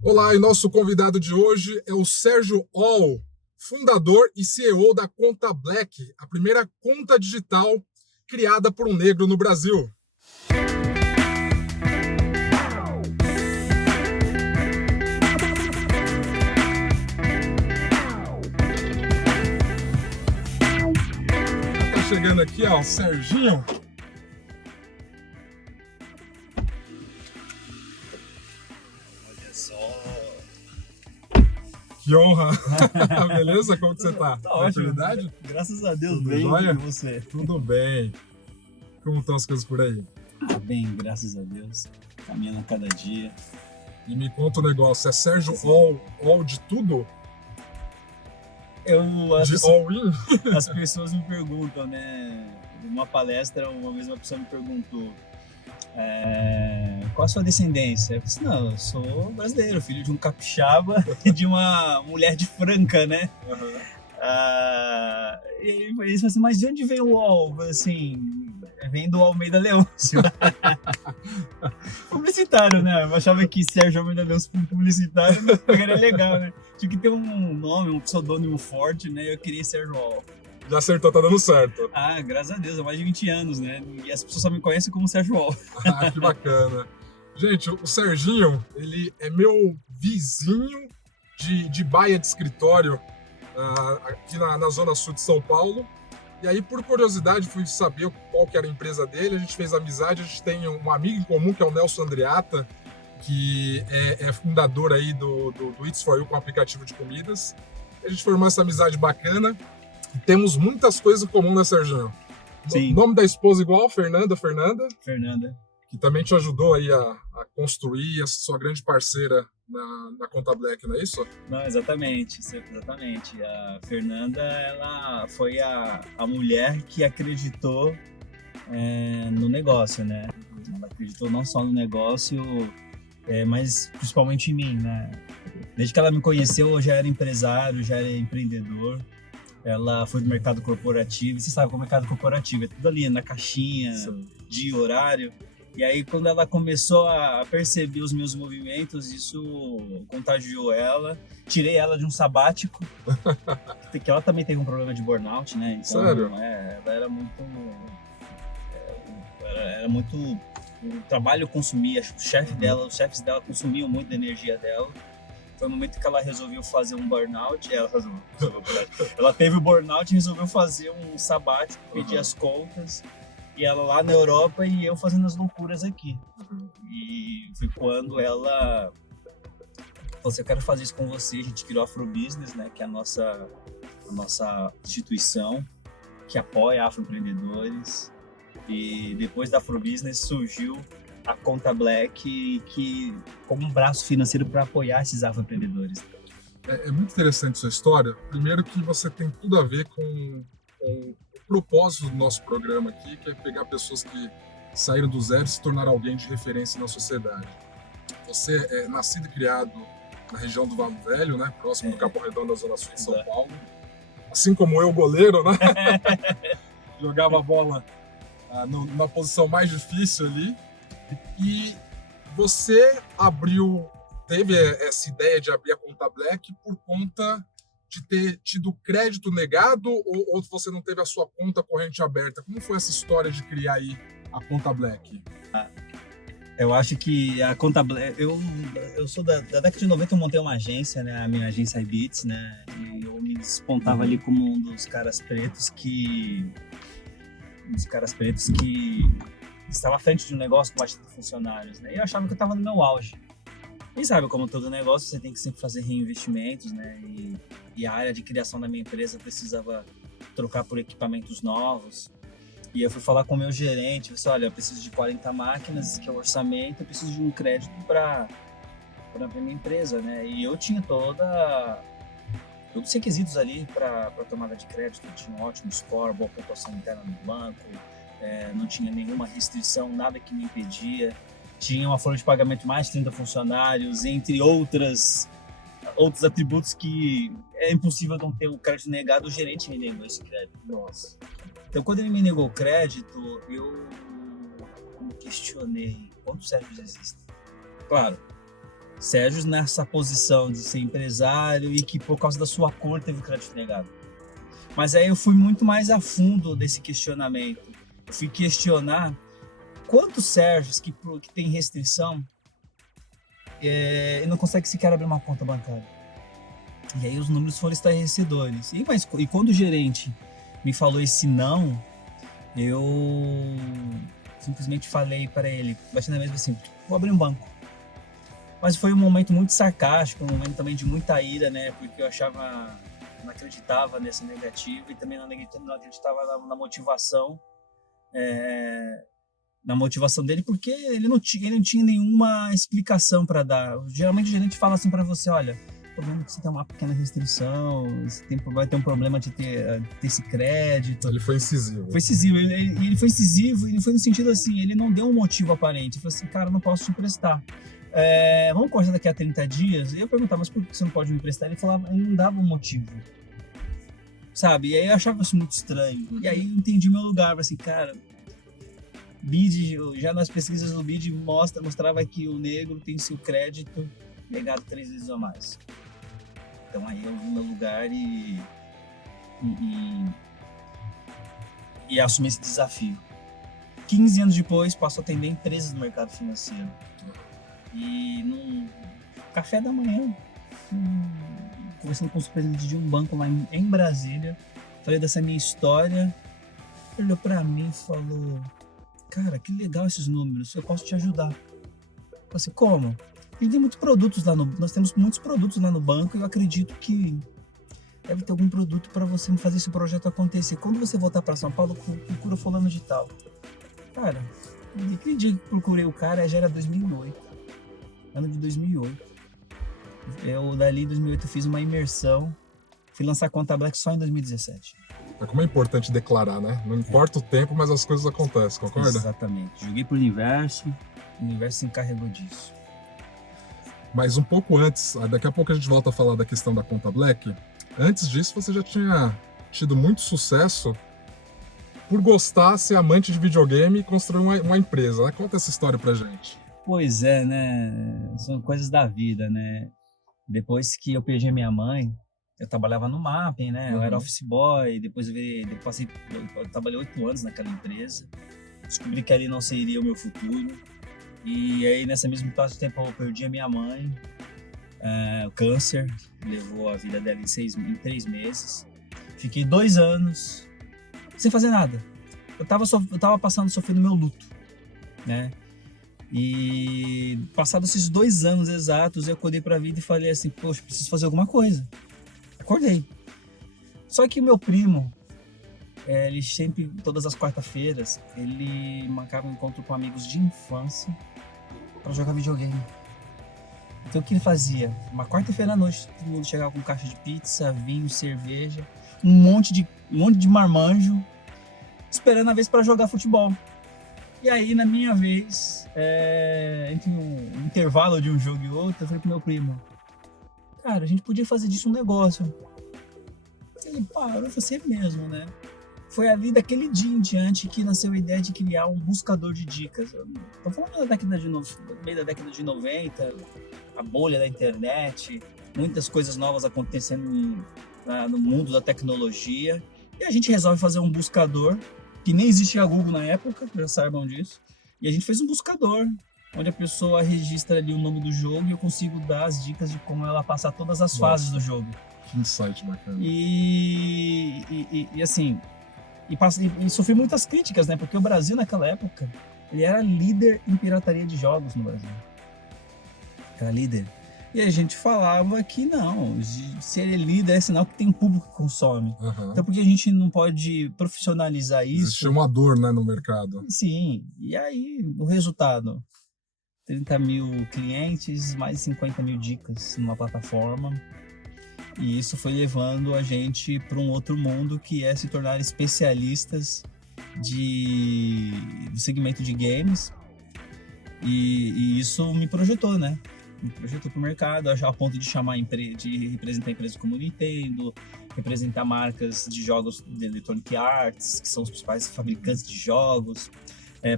Olá, e nosso convidado de hoje é o Sérgio Ol, fundador e CEO da Conta Black, a primeira conta digital criada por um negro no Brasil. Tá chegando aqui, ó, o Serginho. Olha só. Que honra! Beleza? Como que você tá? Tá ótimo. Tranquilidade? Graças a Deus, Tudo bem. jóia? E você? Tudo bem. Como estão as coisas por aí? Tá bem, graças a Deus. Caminhando a cada dia. E me conta um negócio, é Sérgio Ol de tudo? As pessoas me perguntam, né? Numa palestra, uma vez uma pessoa me perguntou qual a sua descendência? Eu disse, não, eu sou brasileiro, filho de um capixaba e de uma mulher de Franca, né? Uhum. E eles falaram assim, mas de onde vem o UOL? Eu falei assim, vem do Almeida Leôncio. Publicitário, né? Eu achava que Sérgio Almeida Leôncio publicitário não era legal, né? Tinha que ter um nome, um pseudônimo forte, né? Eu queria Sérgio UOL. Já acertou, tá dando certo. Ah, graças a Deus, há mais de 20 anos, né? E as pessoas só me conhecem como Sérgio UOL. Ah, que bacana. Gente, o Serginho, ele é meu vizinho de baia de escritório aqui na Zona Sul de São Paulo. E aí, por curiosidade, fui saber qual que era a empresa dele, a gente fez amizade, a gente tem um amigo em comum, que é o Nelson Andreata, que é fundador aí do Eats For You, com aplicativo de comidas. A gente formou essa amizade bacana. Temos muitas coisas em comum, né, Serginho? Sim. O nome da esposa igual, Fernanda, que também te ajudou aí a construir, a sua grande parceira na Conta Black, não é isso? Não, exatamente. A Fernanda, ela foi a mulher que acreditou no negócio, né? Ela acreditou não só no negócio, mas principalmente em mim, né? Desde que ela me conheceu, eu já era empresário, já era empreendedor. Ela foi do mercado corporativo, e você sabe como é o mercado corporativo, é tudo ali na caixinha, Sim. dia, horário. E aí, quando ela começou a perceber os meus movimentos, isso contagiou ela. Tirei ela de um sabático, que ela também teve um problema de burnout, né? Então, Sério? Ela era muito... Era muito... O trabalho consumia, os chefes dela consumiam muito da energia dela. Foi o momento que ela resolveu fazer um burnout. Ela teve o burnout e resolveu fazer um sabático, pedir as contas. E ela lá na Europa e eu fazendo as loucuras aqui. E foi quando ela falou assim, eu quero fazer isso com você. A gente criou a Afrobusiness, né, que é a nossa instituição que apoia afroempreendedores. E depois da Afrobusiness surgiu a Conta Black como um braço financeiro para apoiar esses afroempreendedores. É muito interessante sua história. Primeiro que você tem tudo a ver com o propósito do nosso programa aqui, que é pegar pessoas que saíram do zero e se tornaram alguém de referência na sociedade. Você é nascido e criado na região do Vale Velho, né? Próximo do Capão Redondo, da Zona Sul de São Paulo. Assim como eu, goleiro, né? Jogava a bola na posição mais difícil ali. E você teve essa ideia de abrir a Conta Black por conta de ter tido crédito negado ou você não teve a sua conta corrente aberta? Como foi essa história de criar aí a Conta Black? Eu acho que a Conta Black... Eu sou da década de 90, eu montei uma agência, né? A minha agência iBeats, né? E eu me despontava ali como um dos caras pretos que estava à frente de um negócio com mais de funcionários, né? E eu achava que eu estava no meu auge. E sabe, como todo negócio, você tem que sempre fazer reinvestimentos, né? E a área de criação da minha empresa precisava trocar por equipamentos novos. E eu fui falar com o meu gerente, eu disse, olha, eu preciso de 40 máquinas, esse aqui é o orçamento, eu preciso de um crédito para abrir minha empresa, né? E eu tinha todos os requisitos ali para tomada de crédito, eu tinha um ótimo score, boa pontuação interna no banco, não tinha nenhuma restrição, nada que me impedia. Tinha uma folha de pagamento mais de 30 funcionários, entre outros atributos que é impossível não ter o crédito negado. O gerente me negou esse crédito. Nossa. Então, quando ele me negou o crédito, eu me questionei quantos Sérgios existem. Claro, Sérgio nessa posição de ser empresário e que por causa da sua cor teve o crédito negado. Mas aí eu fui muito mais a fundo desse questionamento. Eu fui questionar quantos Sérgios que tem restrição e não consegue sequer abrir uma conta bancária. E aí os números foram estarrecedores. E quando o gerente me falou esse não, eu simplesmente falei para ele, bati na mesa assim, vou abrir um banco. Mas foi um momento muito sarcástico, um momento também de muita ira, né? Porque eu achava, não acreditava nessa negativa e também não acreditava na motivação, dele, porque ele não tinha nenhuma explicação para dar. Geralmente o gerente fala assim para você, olha, tô vendo que você tem uma pequena restrição, você vai ter um problema de ter esse crédito. Ele foi incisivo. Foi incisivo, ele foi incisivo, ele foi no sentido assim, ele não deu um motivo aparente, ele falou assim, cara, eu não posso te emprestar. Vamos conversar daqui a 30 dias? E eu perguntava, mas por que você não pode me emprestar? Ele falava, ele não dava um motivo. Sabe? E aí eu achava isso muito estranho. E aí eu entendi meu lugar, assim, cara, BID, já nas pesquisas do BID mostrava que o negro tem seu crédito negado 3 vezes ou mais. Então aí eu vi meu lugar e assumi esse desafio. 15 anos depois, passo a atender empresas do mercado financeiro. E num café da manhã, conversando com o superintendente de um banco lá em Brasília, falei dessa minha história, ele olhou pra mim e falou, cara, que legal esses números, eu posso te ajudar. Eu falei assim, como? Nós temos muitos produtos lá no banco e eu acredito que deve ter algum produto para você fazer esse projeto acontecer. Quando você voltar para São Paulo, procura fulano de tal. Cara, aquele dia que procurei o cara já era 2008. Ano de 2008. Dali em 2008 eu fiz uma imersão, fui lançar a conta Black só em 2017. Como é importante declarar, né? Não importa o tempo, mas as coisas acontecem, concorda? Exatamente. Joguei pro universo, o universo se encarregou disso. Mas um pouco antes, daqui a pouco a gente volta a falar da questão da conta Black. Antes disso, você já tinha tido muito sucesso por gostar, ser amante de videogame e construir uma empresa, né? Conta essa história pra gente. Pois é, né? São coisas da vida, né? Depois que eu perdi a minha mãe, eu trabalhava no Mapping, né? Eu era office boy, depois eu trabalhei 8 anos naquela empresa. Descobri que ali não seria o meu futuro. E aí, nessa mesma parte de tempo, eu perdi a minha mãe. O câncer levou a vida dela em 3 meses. Fiquei 2 anos sem fazer nada. Eu tava sofrendo meu luto, né? E passados esses 2 anos exatos, eu acordei pra vida e falei assim, poxa, preciso fazer alguma coisa. Acordei. Só que o meu primo, ele sempre, todas as quarta-feiras, ele marcava um encontro com amigos de infância para jogar videogame. Então o que ele fazia? Uma quarta-feira à noite, todo mundo chegava com caixa de pizza, vinho, cerveja, um monte de marmanjo, esperando a vez para jogar futebol. E aí, na minha vez, entre um intervalo de um jogo e outro, eu falei pro meu primo, cara, a gente podia fazer disso um negócio. Ele parou, você mesmo, né? Foi ali daquele dia em diante que nasceu a ideia de criar um buscador de dicas. Tô falando no meio da década de 90, a bolha da internet, muitas coisas novas acontecendo no mundo da tecnologia. E a gente resolve fazer um buscador, que nem existia Google na época, já saibam disso. E a gente fez um buscador, onde a pessoa registra ali o nome do jogo e eu consigo dar as dicas de como ela passar todas as fases do jogo. Que insight bacana. E assim, e sofri muitas críticas, né? Porque o Brasil naquela época, ele era líder em pirataria de jogos no Brasil. Era líder. E a gente falava que não, se ele é líder é sinal que tem um público que consome. Então por que a gente não pode profissionalizar isso? Existia uma dor, né, no mercado. Sim, e aí o resultado, 30 mil clientes, mais de 50 mil dicas numa plataforma. E isso foi levando a gente para um outro mundo, que é se tornar especialistas do segmento de games. E isso me projetou, né? Me projetou para o mercado, a ponto de de representar empresas como Nintendo, representar marcas de jogos de Electronic Arts, que são os principais fabricantes de jogos,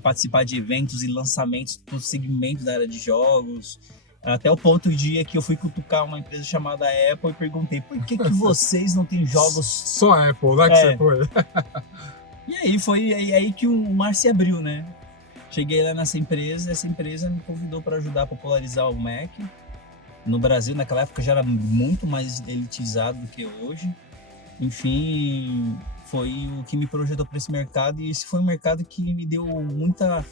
participar de eventos e lançamentos do segmento da área de jogos. Até o ponto de que eu fui cutucar uma empresa chamada Apple e perguntei por que vocês não têm jogos... Só a Apple, né, que você foi? E aí foi aí que o mar se abriu, né? Cheguei lá nessa empresa, essa empresa me convidou para ajudar a popularizar o Mac. No Brasil, naquela época, já era muito mais elitizado do que hoje. Enfim, foi o que me projetou para esse mercado, e esse foi um mercado que me deu muita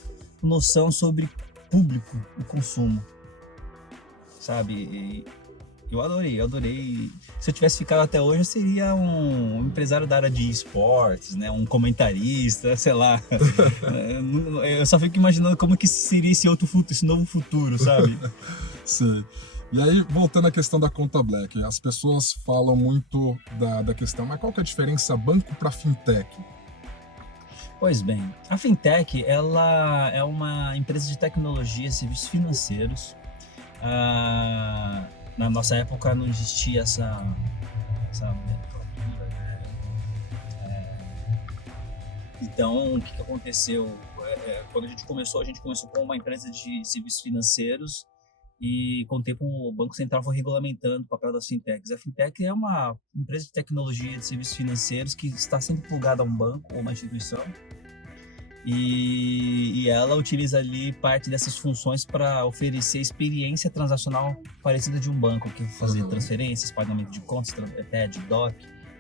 noção sobre público e consumo, sabe? E eu adorei. Se eu tivesse ficado até hoje, eu seria um empresário da área de esportes, né? Um comentarista, sei lá. Eu só fico imaginando como que seria esse novo futuro, sabe? Sim. E aí, voltando à questão da conta Black, as pessoas falam muito da questão, mas qual que é a diferença banco para fintech? Pois bem, a fintech, ela é uma empresa de tecnologia e serviços financeiros. Na nossa época não existia essa nomenclatura, né? Então, o que aconteceu? Quando a gente começou com uma empresa de serviços financeiros, e com o tempo o Banco Central foi regulamentando o papel das fintechs. A fintech é uma empresa de tecnologia de serviços financeiros que está sempre plugada a um banco ou uma instituição, e ela utiliza ali parte dessas funções para oferecer experiência transacional parecida de um banco, que fazer transferências, pagamento de contas, TED, DOC,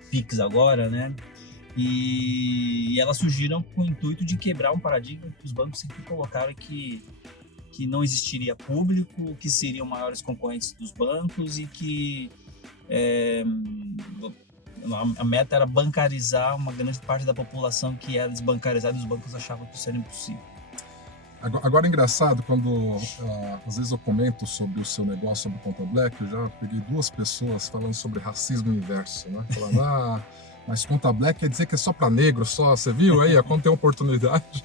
Pix agora, né? E elas surgiram com o intuito de quebrar um paradigma que os bancos sempre colocaram, que não existiria público, que seriam maiores concorrentes dos bancos, e que a meta era bancarizar uma grande parte da população que era desbancarizada, e os bancos achavam que isso era impossível. Agora é engraçado, quando às vezes eu comento sobre o seu negócio, sobre Conta Black, eu já peguei 2 pessoas falando sobre racismo inverso, né? Falando, mas Conta Black quer dizer que é só para negro, só, você viu aí? Quando tem oportunidade...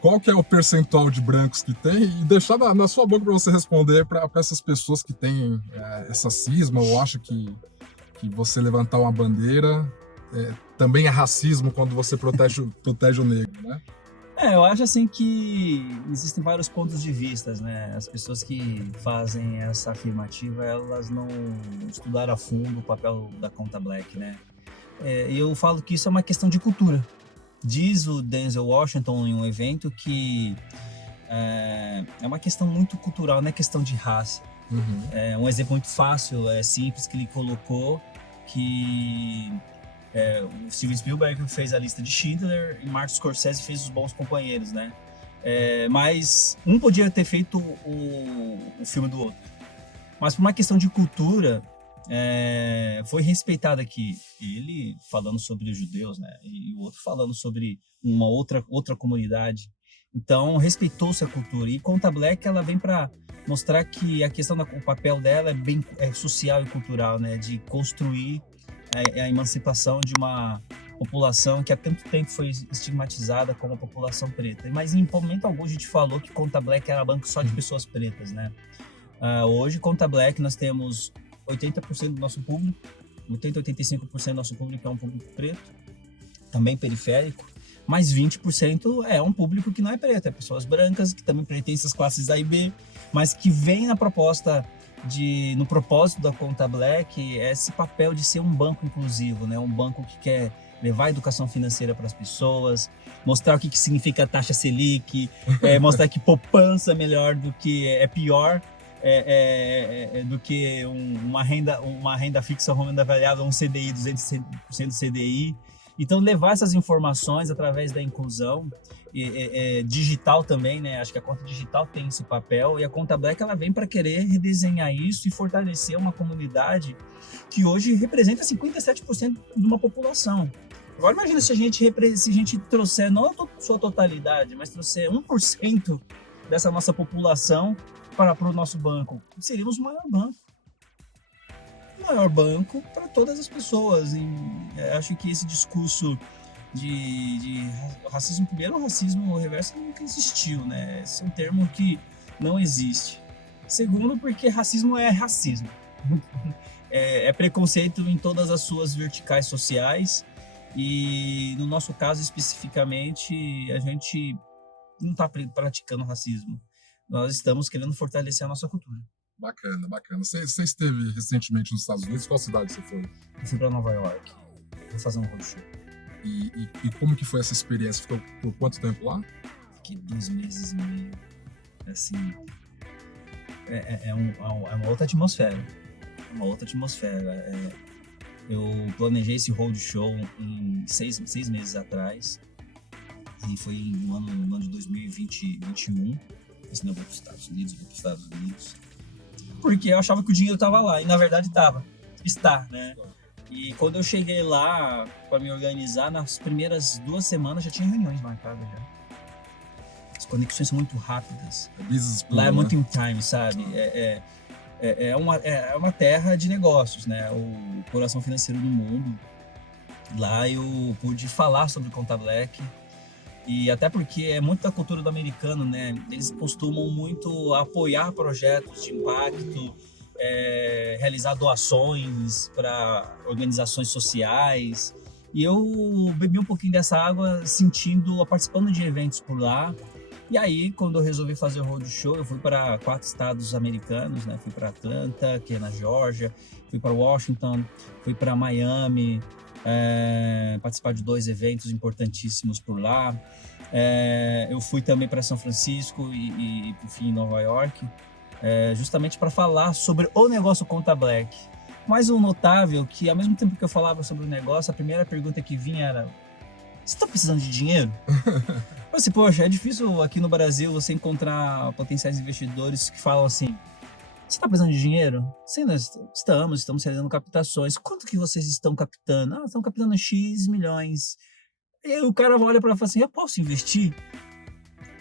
qual que é o percentual de brancos que tem, e deixar na sua boca para você responder para essas pessoas que têm essa cisma, ou acham que você levantar uma bandeira também é racismo quando você protege o negro, né? Eu acho assim que existem vários pontos de vista, né? As pessoas que fazem essa afirmativa, elas não estudaram a fundo o papel da Conta Black, né? E eu falo que isso é uma questão de cultura. Diz o Denzel Washington em um evento que é uma questão muito cultural, não é questão de raça. Um exemplo muito fácil, simples, que ele colocou, que o Steven Spielberg fez a lista de Schindler e Martin Scorsese fez Os Bons Companheiros, né? Mas um podia ter feito o filme do outro. Mas por uma questão de cultura, foi respeitado aqui. Ele falando sobre os judeus, né? E o outro falando sobre uma outra comunidade. Então, respeitou-se a cultura. E Conta Black, ela vem para mostrar que a questão o papel dela é bem social e cultural, né? De construir a emancipação de uma população que há tanto tempo foi estigmatizada como a população preta. Mas em momento algum a gente falou que Conta Black era banco só de pessoas pretas, né? Hoje, Conta Black, nós temos 80% do nosso público, 85% do nosso público é um público preto, também periférico, mas 20% é um público que não é preto, é pessoas brancas que também pertencem às classes A e B, mas que vem no propósito da Conta Black esse papel de ser um banco inclusivo, né? Um banco que quer levar a educação financeira para as pessoas, mostrar o que significa a taxa Selic, mostrar que poupança é melhor do que pior, do que uma renda fixa ou renda variável, um CDI, 200% CDI. Então, levar essas informações através da inclusão digital também, né? Acho que a conta digital tem esse papel, e a Conta Black ela vem para querer redesenhar isso e fortalecer uma comunidade que hoje representa 57% de uma população. Agora, imagina se a gente trouxer, não a sua totalidade, mas trouxer 1% dessa nossa população para o nosso banco. Seríamos o maior banco. O maior banco para todas as pessoas. E acho que esse discurso de racismo, primeiro, o racismo reverso nunca existiu, né? Esse é um termo que não existe. Segundo, porque racismo é racismo. É preconceito em todas as suas verticais sociais, e no nosso caso especificamente, a gente não está praticando racismo. nós estamos querendo fortalecer a nossa cultura. Bacana, bacana. Você esteve recentemente nos Estados Unidos? Qual cidade você foi? Eu fui para Nova York, vou fazer um roadshow. E como que foi essa experiência? Ficou por quanto tempo lá? Fiquei 2 meses e meio. Assim, é uma outra atmosfera. Uma outra atmosfera. Eu planejei esse roadshow em 6 meses atrás. E foi no ano de 2021. Assim, eu vou para os Estados Unidos. Porque eu achava que o dinheiro estava lá. E na verdade está, né? E quando eu cheguei lá para me organizar, nas primeiras 2 semanas já tinha reuniões marcadas já. As conexões são muito rápidas. Lá é muito in time, sabe? É uma terra de negócios, né? O coração financeiro do mundo. Lá eu pude falar sobre Conta Black. E até porque é muito da cultura do americano, né? Eles costumam muito apoiar projetos de impacto, realizar doações para organizações sociais. E eu bebi um pouquinho dessa água participando de eventos por lá. E aí, quando eu resolvi fazer o roadshow, eu fui para 4 estados americanos, né? Fui para Atlanta, que é na Geórgia, fui para Washington, fui para Miami, participar de 2 eventos importantíssimos por lá. Eu fui também para São Francisco e por fim, Nova York, justamente para falar sobre o negócio Conta Black. Mas o notável que, ao mesmo tempo que eu falava sobre o negócio, a primeira pergunta que vinha era: você está precisando de dinheiro? Eu assim, poxa, é difícil aqui no Brasil você encontrar potenciais investidores que falam assim: você está precisando de dinheiro? Sim, nós estamos realizando captações. Quanto que vocês estão captando? Estão captando X milhões. E aí o cara olha para ela e fala assim: eu posso investir?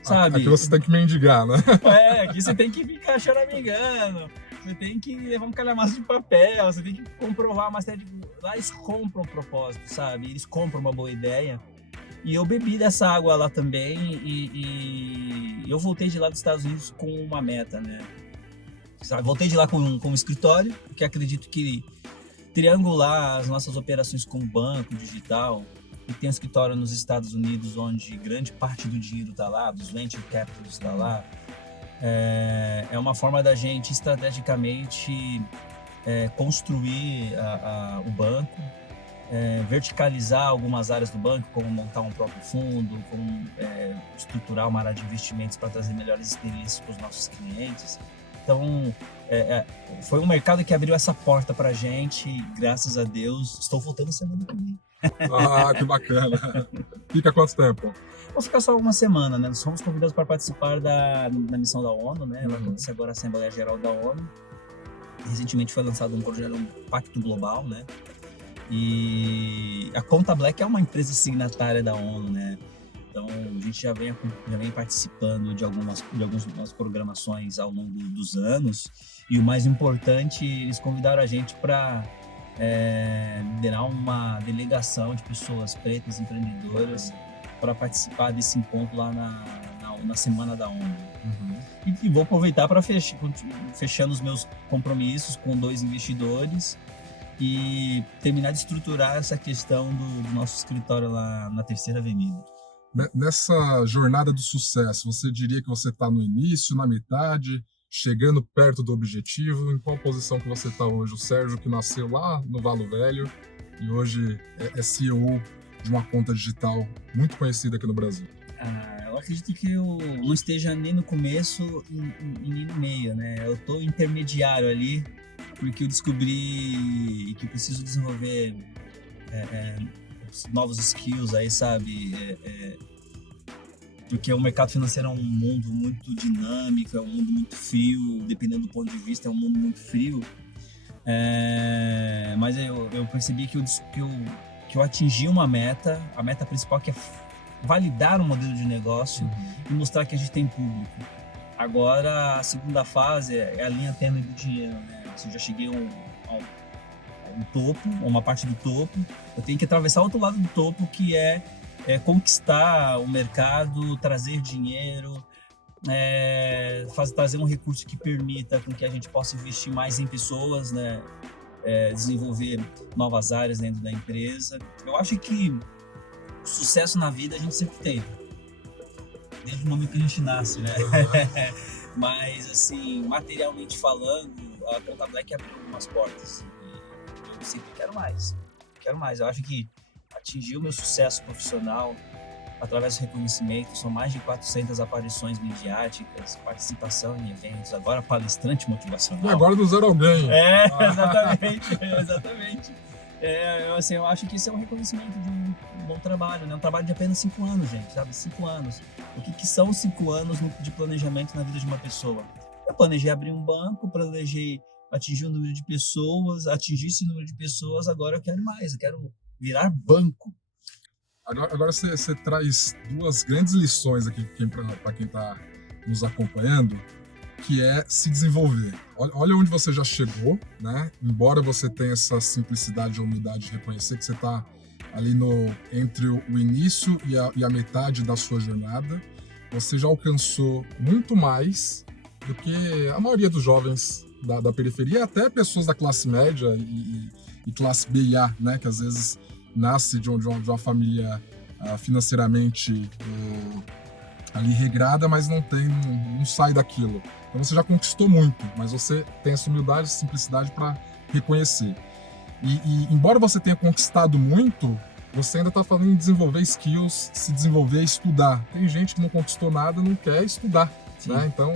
Sabe? Aqui você tem que mendigar, né? Aqui você tem que ficar choramingando. Você tem que levar um calhamaço de papel, você tem que comprovar uma série de... Lá eles compram o propósito, sabe? Eles compram uma boa ideia. E eu bebi dessa água lá também e eu voltei de lá dos Estados Unidos com uma meta, né? Voltei de lá com um escritório, porque acredito que triangular as nossas operações com o banco digital, e tem um escritório nos Estados Unidos onde grande parte do dinheiro está lá, dos venture capitals está lá, é uma forma da gente estrategicamente construir o banco, verticalizar algumas áreas do banco, como montar um próprio fundo, como estruturar uma área de investimentos para trazer melhores experiências para os nossos clientes. Então, foi um mercado que abriu essa porta para a gente, e, graças a Deus, estou voltando semana que vem. Que bacana. Fica quanto tempo? Vou ficar só uma semana, né? Nós fomos convidados para participar da missão da ONU, né? Ela acontece agora a Assembleia Geral da ONU. Recentemente foi lançado um projeto, um pacto global, né? E a Conta Black é uma empresa signatária da ONU, né? Então a gente já vem participando de algumas programações ao longo dos anos. E o mais importante, eles convidaram a gente para liderar uma delegação de pessoas pretas empreendedoras para participar desse encontro lá na Semana da ONU. E vou aproveitar para fechando os meus compromissos com 2 investidores e terminar de estruturar essa questão do nosso escritório lá na Terceira Avenida. Nessa jornada do sucesso, você diria que você está no início, na metade, chegando perto do objetivo? Em qual posição que você está hoje? O Sérgio, que nasceu lá no Valo Velho e hoje é CEO de uma conta digital muito conhecida aqui no Brasil. Eu acredito que eu não esteja nem no começo e nem no meio, né? Eu estou intermediário ali, porque eu descobri que preciso desenvolver novos skills aí, sabe? Porque o mercado financeiro é um mundo muito dinâmico, é um mundo muito frio, dependendo do ponto de vista, é um mundo muito frio. Mas eu percebi que eu atingi uma meta, a meta principal, que é validar um modelo de negócio e mostrar que a gente tem público. Agora, a segunda fase é a linha tênue do dinheiro, né? Eu já cheguei ao topo, uma parte do topo, eu tenho que atravessar o outro lado do topo, que é conquistar o mercado, trazer dinheiro, trazer um recurso que permita com que a gente possa investir mais em pessoas, né? Desenvolver novas áreas dentro da empresa. Eu acho que sucesso na vida a gente sempre teve, desde o momento que a gente nasce, né? Mas, assim, materialmente falando, a Conta Black abriu algumas portas. E eu sempre quero mais. Quero mais. Eu acho que atingir o meu sucesso profissional através do reconhecimento, são mais de 400 aparições midiáticas, participação em eventos, agora palestrante E motivacional. agora do zero ao ganho. Exatamente, exatamente. Assim, eu acho que isso é um reconhecimento de um bom trabalho, né? Um trabalho de apenas 5 anos, gente, sabe? 5 anos. O que são 5 anos de planejamento na vida de uma pessoa? Eu planejei abrir um banco, planejei atingir um número de pessoas, atingir esse número de pessoas, agora eu quero mais, eu quero virar banco. Agora você traz duas grandes lições aqui para quem está nos acompanhando, que é se desenvolver. Olha onde você já chegou, né? Embora você tenha essa simplicidade e humildade de reconhecer que você está ali entre o início e a metade da sua jornada, você já alcançou muito mais do que a maioria dos jovens da periferia, até pessoas da classe média e classe B e A, né? Que às vezes nasce de uma família financeiramente ali regrada, mas não sai daquilo. Então você já conquistou muito, mas você tem essa humildade e simplicidade para reconhecer. E embora você tenha conquistado muito, você ainda está falando em desenvolver skills, se desenvolver e estudar. Tem gente que não conquistou nada, não quer estudar, né? Então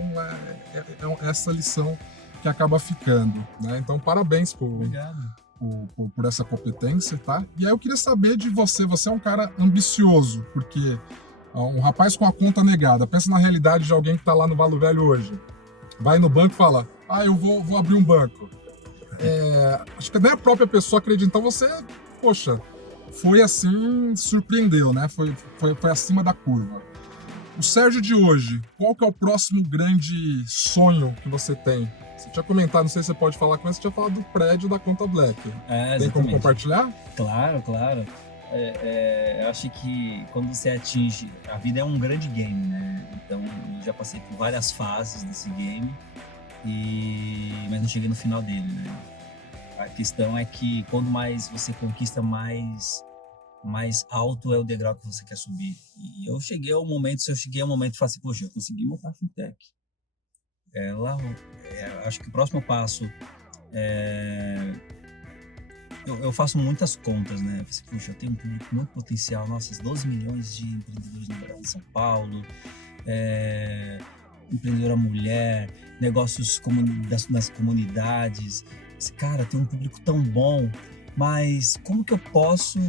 é essa lição que acaba ficando, né? Então parabéns por essa competência, tá? E aí eu queria saber de você é um cara ambicioso, porque um rapaz com a conta negada, pensa na realidade de alguém que está lá no Valo Velho hoje, vai no banco e fala, eu vou abrir um banco. Acho que nem a própria pessoa acredita, então você, poxa, foi assim, surpreendeu, né? Foi acima da curva. O Sérgio de hoje, qual que é o próximo grande sonho que você tem? Você tinha comentado, não sei se você pode falar com você tinha falado do prédio da Conta Black. Tem como compartilhar? Claro. Eu acho que quando você atinge... A vida é um grande game, né? Então, eu já passei por várias fases desse game, mas não cheguei no final dele, né? A questão é que quando mais você conquista, mais alto é o degrau que você quer subir. E eu cheguei ao momento e falei assim, poxa, eu consegui montar a Fintech. Acho que o próximo passo eu faço muitas contas, né? Puxa, eu tenho um público muito potencial, nossa, 12 milhões de empreendedores no Brasil, São Paulo, empreendedora mulher, negócios nas comunidades. Cara, tem um público tão bom, mas como que eu posso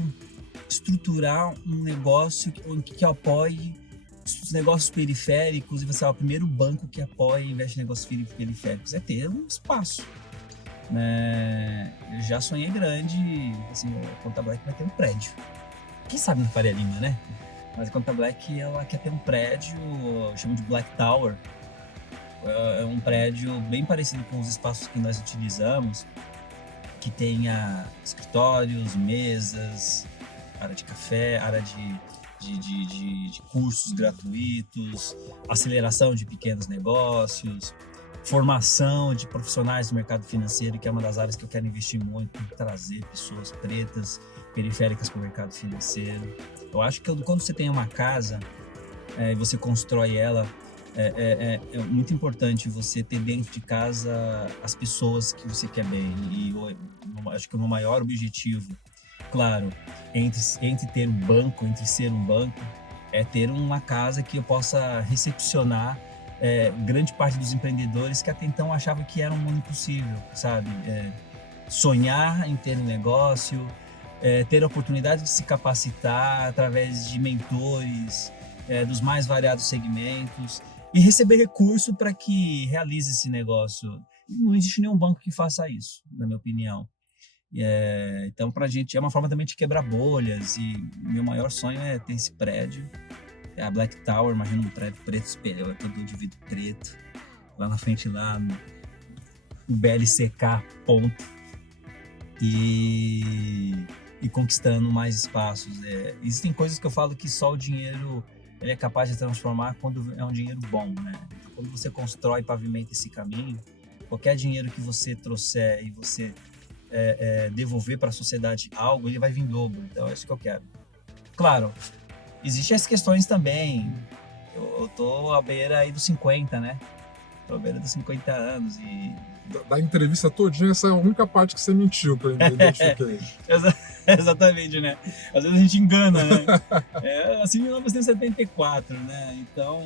estruturar um negócio que apoie os negócios periféricos? E você é o primeiro banco que apoia e investe em negócios periféricos, é ter um espaço. Eu já sonhei grande, assim, a Conta Black vai ter um prédio. Quem sabe na Faria Lima, né? Mas a Conta Black, ela quer ter um prédio, eu chamo de Black Tower. É um prédio bem parecido com os espaços que nós utilizamos, que tenha escritórios, mesas, área de café, área de cursos gratuitos, aceleração de pequenos negócios, formação de profissionais do mercado financeiro, que é uma das áreas que eu quero investir muito, trazer pessoas pretas, periféricas para o mercado financeiro. Eu acho que quando você tem uma casa e você constrói ela, é muito importante você ter dentro de casa as pessoas que você quer bem. E eu acho que o meu maior objetivo, claro, entre ter um banco, entre ser um banco, é ter uma casa que eu possa recepcionar grande parte dos empreendedores que até então achavam que era um mundo impossível, sabe? Sonhar em ter um negócio, ter a oportunidade de se capacitar através de mentores dos mais variados segmentos e receber recurso para que realize esse negócio. Não existe nenhum banco que faça isso, na minha opinião. Então, para a gente, é uma forma também de quebrar bolhas, e meu maior sonho é ter esse prédio. A Black Tower, imagina um prédio preto espelhado, todo de vidro preto, lá na frente, lá no BLCK, ponto, e conquistando mais espaços. Existem coisas que eu falo que só o dinheiro ele é capaz de transformar quando é um dinheiro bom, né? Então, quando você constrói e pavimenta esse caminho, qualquer dinheiro que você trouxer e você devolver para a sociedade algo, ele vai vir em dobro. Então é isso que eu quero. Claro, existem as questões também. Eu tô à beira aí dos 50, né? Tô beira dos 50 anos e... Da entrevista todinha, essa é a única parte que você mentiu, que eu identifiquei. Exatamente, né? Às vezes a gente engana, né? Assim, 1974, né? Então,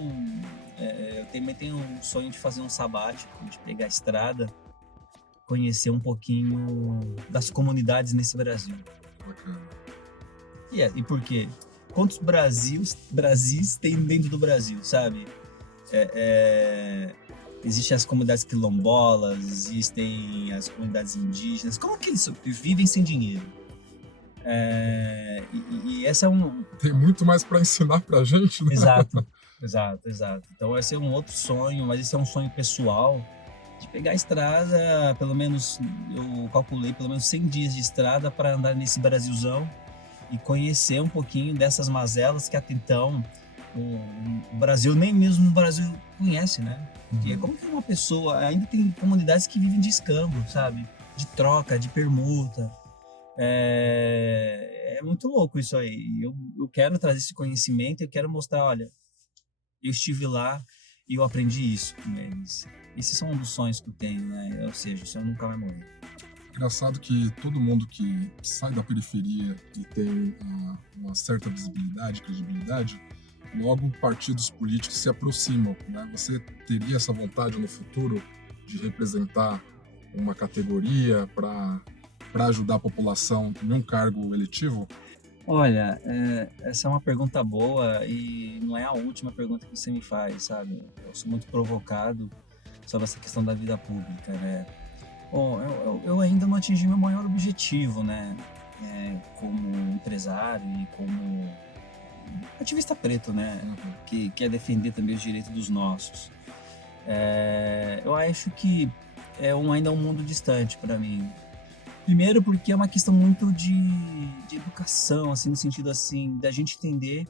eu também tenho um sonho de fazer um sabático, de pegar a estrada, conhecer um pouquinho das comunidades nesse Brasil. Bacana. E por quê? Quantos Brasis tem dentro do Brasil, sabe? Existem as comunidades quilombolas, existem as comunidades indígenas. Como que eles vivem sem dinheiro? E essa é um... Tem muito mais para ensinar pra gente, né? Exato. Então esse é um outro sonho, mas esse é um sonho pessoal, de pegar a estrada, pelo menos, eu calculei, pelo menos 100 dias de estrada para andar nesse Brasilzão e conhecer um pouquinho dessas mazelas que até então o Brasil, nem mesmo o Brasil conhece, né? Porque como que uma pessoa... Ainda tem comunidades que vivem de escambo, sabe? De troca, de permuta. É muito louco isso aí. Eu quero trazer esse conhecimento, eu quero mostrar, olha, eu estive lá e eu aprendi isso com eles. Esses são um dos sonhos que eu tenho, né? Ou seja, isso eu nunca vai morrer. Engraçado que todo mundo que sai da periferia e tem uma certa visibilidade, credibilidade, logo partidos políticos se aproximam, né? Você teria essa vontade no futuro de representar uma categoria para ajudar a população em um cargo eletivo? Olha, essa é uma pergunta boa e não é a última pergunta que você me faz, sabe? Eu sou muito provocado sobre essa questão da vida pública, né? Bom, eu ainda não atingi meu maior objetivo, né? Como empresário e como ativista preto, né? Que quer defender também os direitos dos nossos. Eu acho que ainda um mundo distante para mim. Primeiro porque é uma questão muito de educação, assim, no sentido assim, da gente entender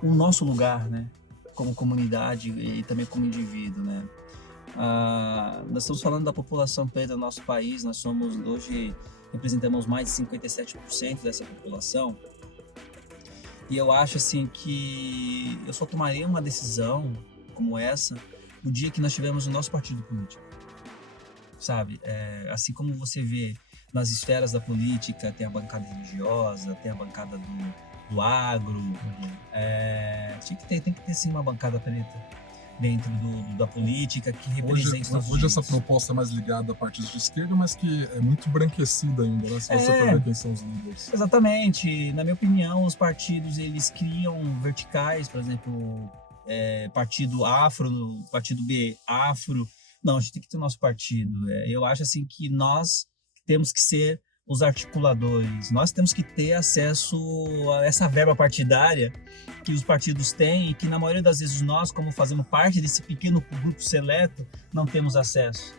o nosso lugar, né? Como comunidade e também como indivíduo, né? Nós estamos falando da população preta do nosso país, hoje representamos mais de 57% dessa população. E eu acho assim que eu só tomaria uma decisão como essa no dia que nós tivermos o nosso partido político, sabe? Assim como você vê nas esferas da política, tem a bancada religiosa, tem a bancada do agro, tem que ter sim uma bancada preta dentro da política que representa hoje essa proposta é mais ligada a partidos de esquerda, mas que é muito branquecida ainda, né? Se você for ver quem são os líderes. Exatamente. Na minha opinião, os partidos eles criam verticais, por exemplo, partido afro, partido B afro. Não, a gente tem que ter o nosso partido. Eu acho assim que nós temos que ser os articuladores. Nós temos que ter acesso a essa verba partidária que os partidos têm e que na maioria das vezes nós, como fazemos parte desse pequeno grupo seleto, não temos acesso.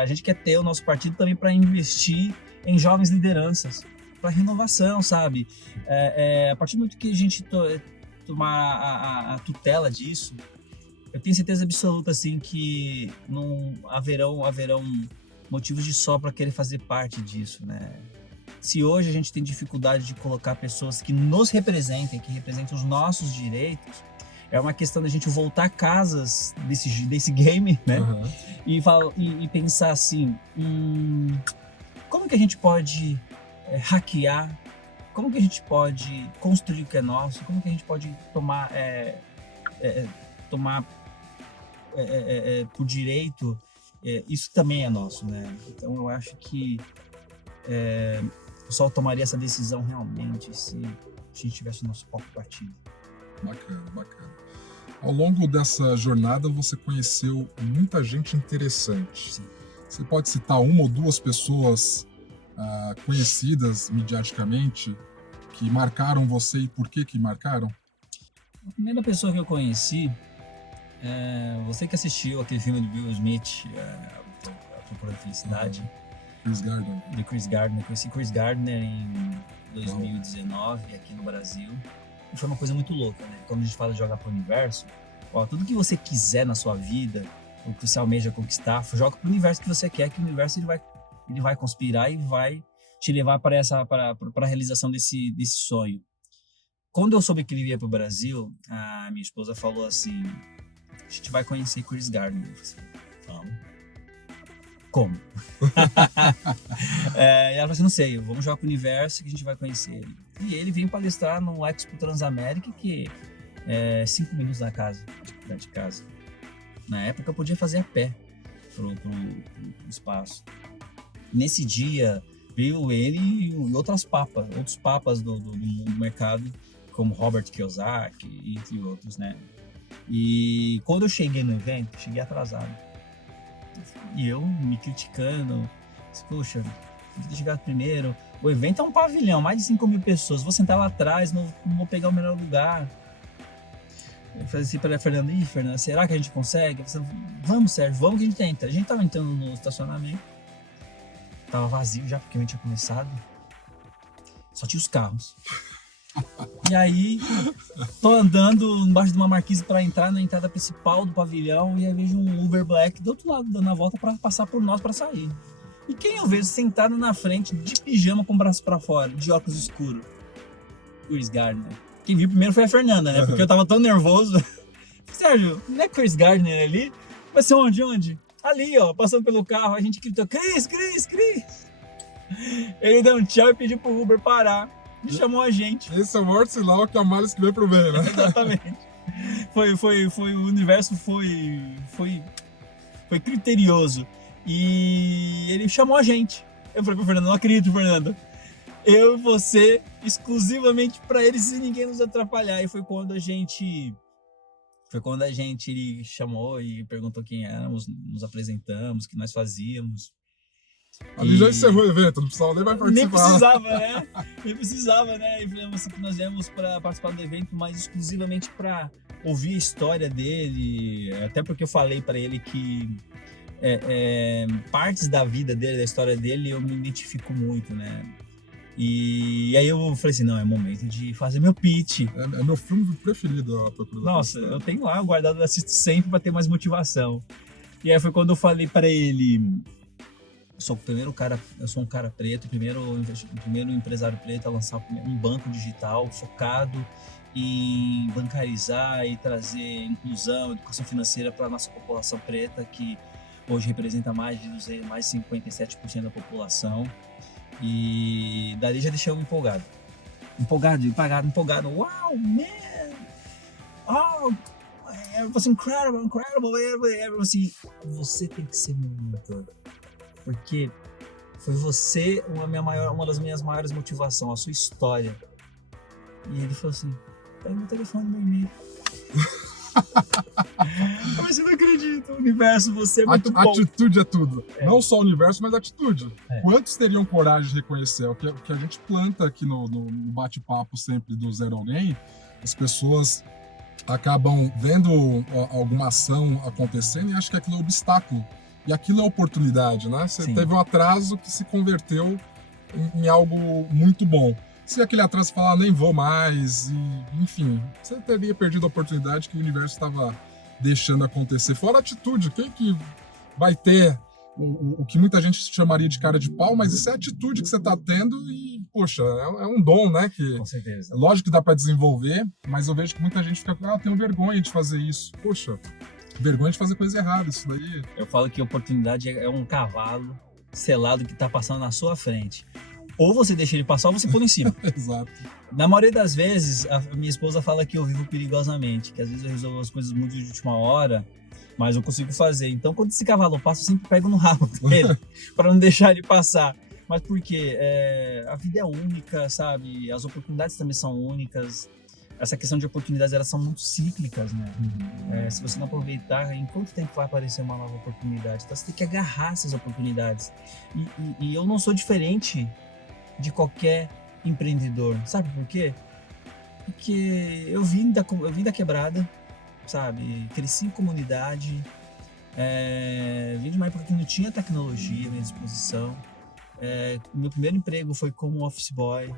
A gente quer ter o nosso partido também para investir em jovens lideranças, para renovação, sabe? A partir do momento que a gente tomar a tutela disso, eu tenho certeza absoluta assim que não haverão motivos de sobra para querer fazer parte disso, né? Se hoje a gente tem dificuldade de colocar pessoas que nos representem, que representem os nossos direitos, é uma questão da gente voltar casas desse game, né? E pensar assim, como que a gente pode hackear, como que a gente pode construir o que é nosso, como que a gente pode tomar por direito, isso também é nosso, né? Então eu acho que eu só tomaria essa decisão realmente se a gente tivesse o nosso próprio partido. Bacana. Ao longo dessa jornada você conheceu muita gente interessante. Sim. Você pode citar uma ou duas pessoas conhecidas mediaticamente que marcaram você e por que marcaram? A primeira pessoa que eu conheci, você que assistiu aquele filme do Will Smith, A Procura da Felicidade, de Chris Gardner. Eu conheci Chris Gardner em 2019 aqui no Brasil. E foi uma coisa muito louca, né? Quando a gente fala de jogar pro universo, tudo que você quiser na sua vida, o que você almeja conquistar, joga pro universo que você quer, que o universo ele vai conspirar e vai te levar para a realização desse sonho. Quando eu soube que ele ia pro Brasil, a minha esposa falou assim: a gente vai conhecer Chris Gardner. vamos. Como? E ela falou assim, não sei, vamos jogar pro universo que a gente vai conhecer ele. E ele veio palestrar no Expo Transamérica, que é 5 minutos de casa. Na época eu podia fazer a pé pro espaço. Nesse dia veio ele e outros papas do mercado, como Robert Kiyosaki e entre outros, né? E quando eu cheguei no evento, cheguei atrasado. E eu me criticando, puxa, eu ter chegado primeiro. O evento é um pavilhão, mais de 5 mil pessoas. Vou sentar lá atrás, não vou pegar o melhor lugar. Eu falei assim para a Fernanda, será que a gente consegue? Eu falei, vamos, Sérgio, vamos que a gente tenta. A gente tava entrando no estacionamento, tava vazio já, porque a gente tinha começado. Só tinha os carros. E aí, tô andando embaixo de uma marquise para entrar na entrada principal do pavilhão e aí vejo um Uber Black do outro lado dando a volta para passar por nós para sair. E quem eu vejo sentado na frente de pijama com o braço para fora, de óculos escuros? Chris Gardner. Quem viu primeiro foi a Fernanda, né? Porque eu tava tão nervoso. Sérgio, não é Chris Gardner ali? Vai ser onde? Ali, ó, passando pelo carro, a gente gritou, Chris! Ele deu um tchau e pediu pro Uber parar. E chamou a gente. Esse é o maior sinal que há males que vem pro bem, né? Exatamente. O universo foi criterioso. E ele chamou a gente. Eu falei pro Fernando, não acredito, Fernando. Eu e você, exclusivamente pra eles e ninguém nos atrapalhar. E foi quando a gente ele chamou e perguntou quem éramos, nos apresentamos, o que nós fazíamos. Ali já encerrou o evento, não precisava nem mais participar. Nem precisava, né? E falamos assim que nós viemos para participar do evento, mas exclusivamente para ouvir a história dele. Até porque eu falei para ele que partes da vida dele, da história dele, eu me identifico muito, né? E aí eu falei assim, não, é momento de fazer meu pitch. É meu filme preferido, A Procura da Nossa, eu tenho lá guardado, eu assisto sempre para ter mais motivação. E aí foi quando eu falei para ele... Eu sou um cara preto, primeiro empresário preto a lançar um banco digital focado em bancarizar e trazer inclusão, educação financeira para a nossa população preta, que hoje representa mais de 57% da população. E dali já deixei eu empolgado. Wow, man! Oh, it was incredible. Você tem que ser meu mentor. Porque foi você uma das minhas maiores motivações, a sua história. E ele falou assim, pega meu telefone, meu e-mail. Mas eu não acredito, o universo, você é muito bom. Atitude é tudo. Não só o universo, mas atitude. Quantos teriam coragem de reconhecer? O que a gente planta aqui no bate-papo sempre do Zero Alguém, as pessoas acabam vendo alguma ação acontecendo e acham que aquilo é um obstáculo. E aquilo é oportunidade, né? Você teve um atraso que se converteu em algo muito bom. Se aquele atraso falar, nem vou mais, enfim, você teria perdido a oportunidade que o universo estava deixando acontecer. Fora a atitude, quem que vai ter o que muita gente chamaria de cara de pau, mas isso é a atitude que você está tendo e, poxa, é um dom, né? Que, com certeza. Lógico que dá para desenvolver, mas eu vejo que muita gente fica, tenho vergonha de fazer isso. Poxa, vergonha de fazer coisa errada, isso daí. Eu falo que a oportunidade é um cavalo selado que está passando na sua frente. Ou você deixa ele passar ou você pula em cima. Exato. Na maioria das vezes, a minha esposa fala que eu vivo perigosamente, que às vezes eu resolvo as coisas muito de última hora, mas eu consigo fazer. Então, quando esse cavalo passa, eu sempre pego no rabo dele, para não deixar ele passar. Mas por quê? A vida é única, sabe? As oportunidades também são únicas. Essa questão de oportunidades, elas são muito cíclicas, né? Se você não aproveitar, em quanto tempo vai aparecer uma nova oportunidade? Então, você tem que agarrar essas oportunidades. E eu não sou diferente de qualquer empreendedor. Sabe por quê? Porque eu vim da quebrada, sabe? Cresci em comunidade, vim de uma época que não tinha tecnologia à minha disposição. Meu primeiro emprego foi como office boy,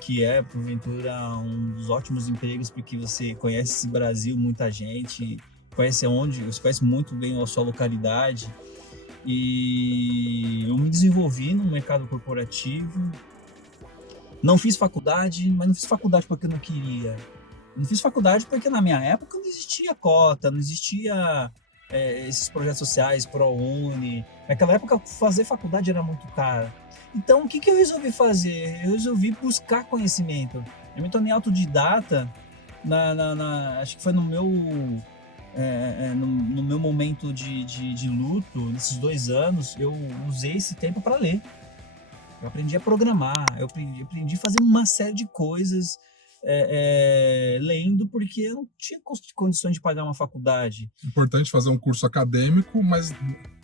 que é, porventura, um dos ótimos empregos, porque você conhece esse Brasil, muita gente, você conhece muito bem a sua localidade. E eu me desenvolvi no mercado corporativo. Não fiz faculdade, mas não fiz faculdade porque eu não queria. Não fiz faculdade porque na minha época não existia cota, não existia esses projetos sociais, ProUni. Naquela época, fazer faculdade era muito caro. Então, o que que eu resolvi fazer? Eu resolvi buscar conhecimento. Eu me tornei autodidata, acho que foi no meu momento de luto, nesses 2 anos, eu usei esse tempo para ler. Eu aprendi a programar, eu aprendi a fazer uma série de coisas lendo, porque eu não tinha condições de pagar uma faculdade. Importante fazer um curso acadêmico, mas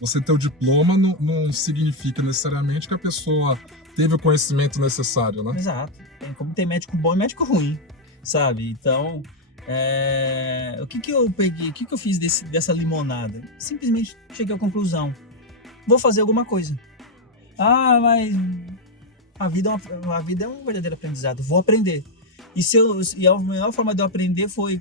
você ter o diploma não significa necessariamente que a pessoa teve o conhecimento necessário, né? Exato. Como tem médico bom e médico ruim, sabe? Então, o que que eu peguei, o que que eu fiz dessa limonada? Simplesmente cheguei à conclusão: vou fazer alguma coisa. Ah, mas a vida é um verdadeiro aprendizado. Vou aprender. E a melhor forma de eu aprender foi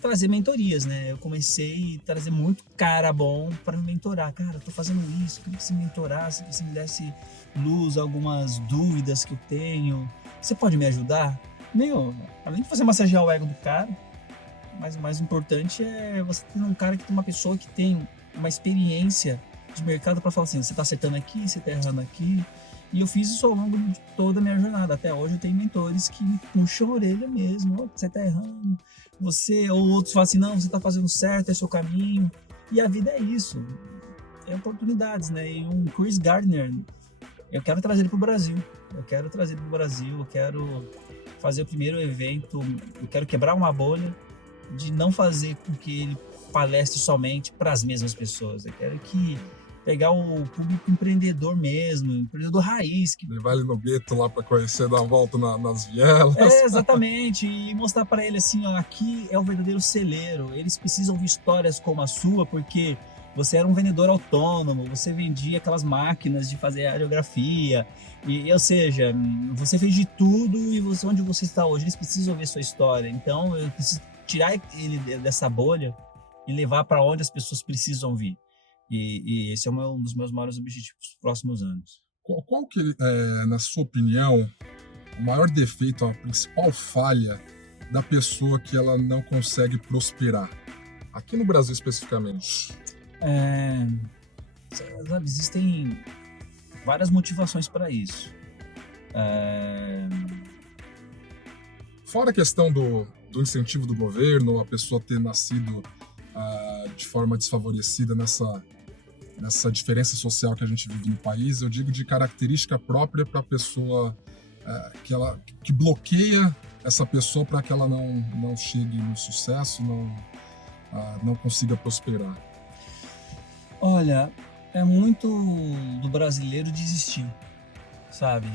trazer mentorias, né? Eu comecei a trazer muito cara bom para me mentorar. Cara, eu tô fazendo isso, queria que você me mentorasse, que você me desse luz, algumas dúvidas que eu tenho. Você pode me ajudar? Meu, além de você massagear o ego do cara, mas o mais importante é você ter um cara uma pessoa que tem uma experiência de mercado para falar assim: você tá acertando aqui, você tá errando aqui. E eu fiz isso ao longo de toda a minha jornada. Até hoje eu tenho mentores que me puxam a orelha mesmo: você tá errando, ou outros falam assim: não, você tá fazendo certo, é seu caminho. E a vida é isso, é oportunidades, né? E um Chris Gardner, eu quero trazer ele pro Brasil. Eu quero fazer o primeiro evento, eu quero quebrar uma bolha de não fazer com que ele palestre somente para as mesmas pessoas. Eu quero pegar o público empreendedor mesmo, empreendedor raiz. Levar ele no gueto lá para conhecer, dar uma volta nas vielas. Exatamente, e mostrar para ele assim: ó, aqui é o verdadeiro celeiro, eles precisam de histórias como a sua, porque você era um vendedor autônomo, você vendia aquelas máquinas de fazer radiografia, ou seja, você fez de tudo e onde você está hoje, eles precisam ver sua história. Então eu preciso tirar ele dessa bolha e levar para onde as pessoas precisam vir. E esse é um dos meus maiores objetivos nos próximos anos. Qual que é, na sua opinião, o maior defeito, a principal falha da pessoa que ela não consegue prosperar? Aqui no Brasil especificamente. Existem várias motivações para isso. Fora a questão do incentivo do governo, a pessoa ter nascido de forma desfavorecida nessa diferença social que a gente vive no país, eu digo de característica própria para a pessoa que bloqueia essa pessoa para que ela não chegue no sucesso, não consiga prosperar. Olha, é muito do brasileiro desistir, sabe?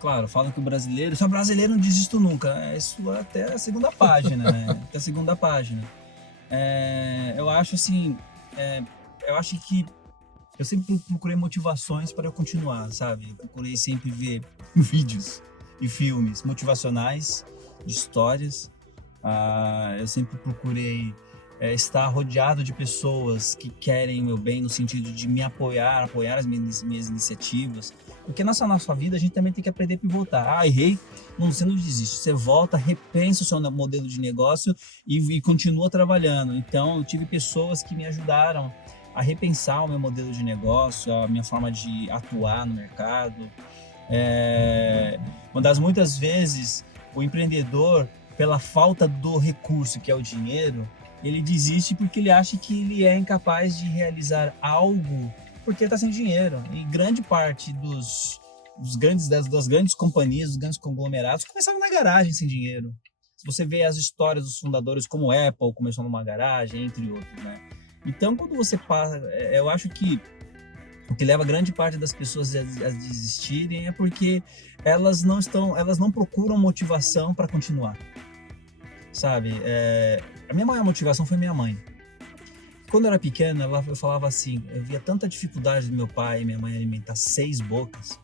Claro, falam que o brasileiro... Se é brasileiro, não desisto nunca. Isso até a segunda página, né? Até a segunda página. Eu acho assim... eu acho que eu sempre procurei motivações para eu continuar, sabe? Eu procurei sempre ver vídeos e filmes motivacionais, de histórias. Eu sempre procurei estar rodeado de pessoas que querem o meu bem, no sentido de me apoiar as minhas iniciativas. Porque na nossa vida a gente também tem que aprender a pivotar. Errei, você não desiste. Você volta, repensa o seu modelo de negócio e continua trabalhando. Então eu tive pessoas que me ajudaram a repensar o meu modelo de negócio, a minha forma de atuar no mercado. Uma das muitas vezes, o empreendedor, pela falta do recurso, que é o dinheiro, ele desiste porque ele acha que ele é incapaz de realizar algo porque ele está sem dinheiro. E grande parte das grandes companhias, dos grandes conglomerados, começaram na garagem sem dinheiro. Se você vê as histórias dos fundadores, como Apple começou numa garagem, entre outros, né? Então, quando você passa, eu acho que o que leva grande parte das pessoas a desistirem é porque elas não procuram motivação para continuar, sabe? A minha maior motivação foi minha mãe. Quando eu era pequena, eu falava assim, eu via tanta dificuldade do meu pai e minha mãe alimentar 6 bocas,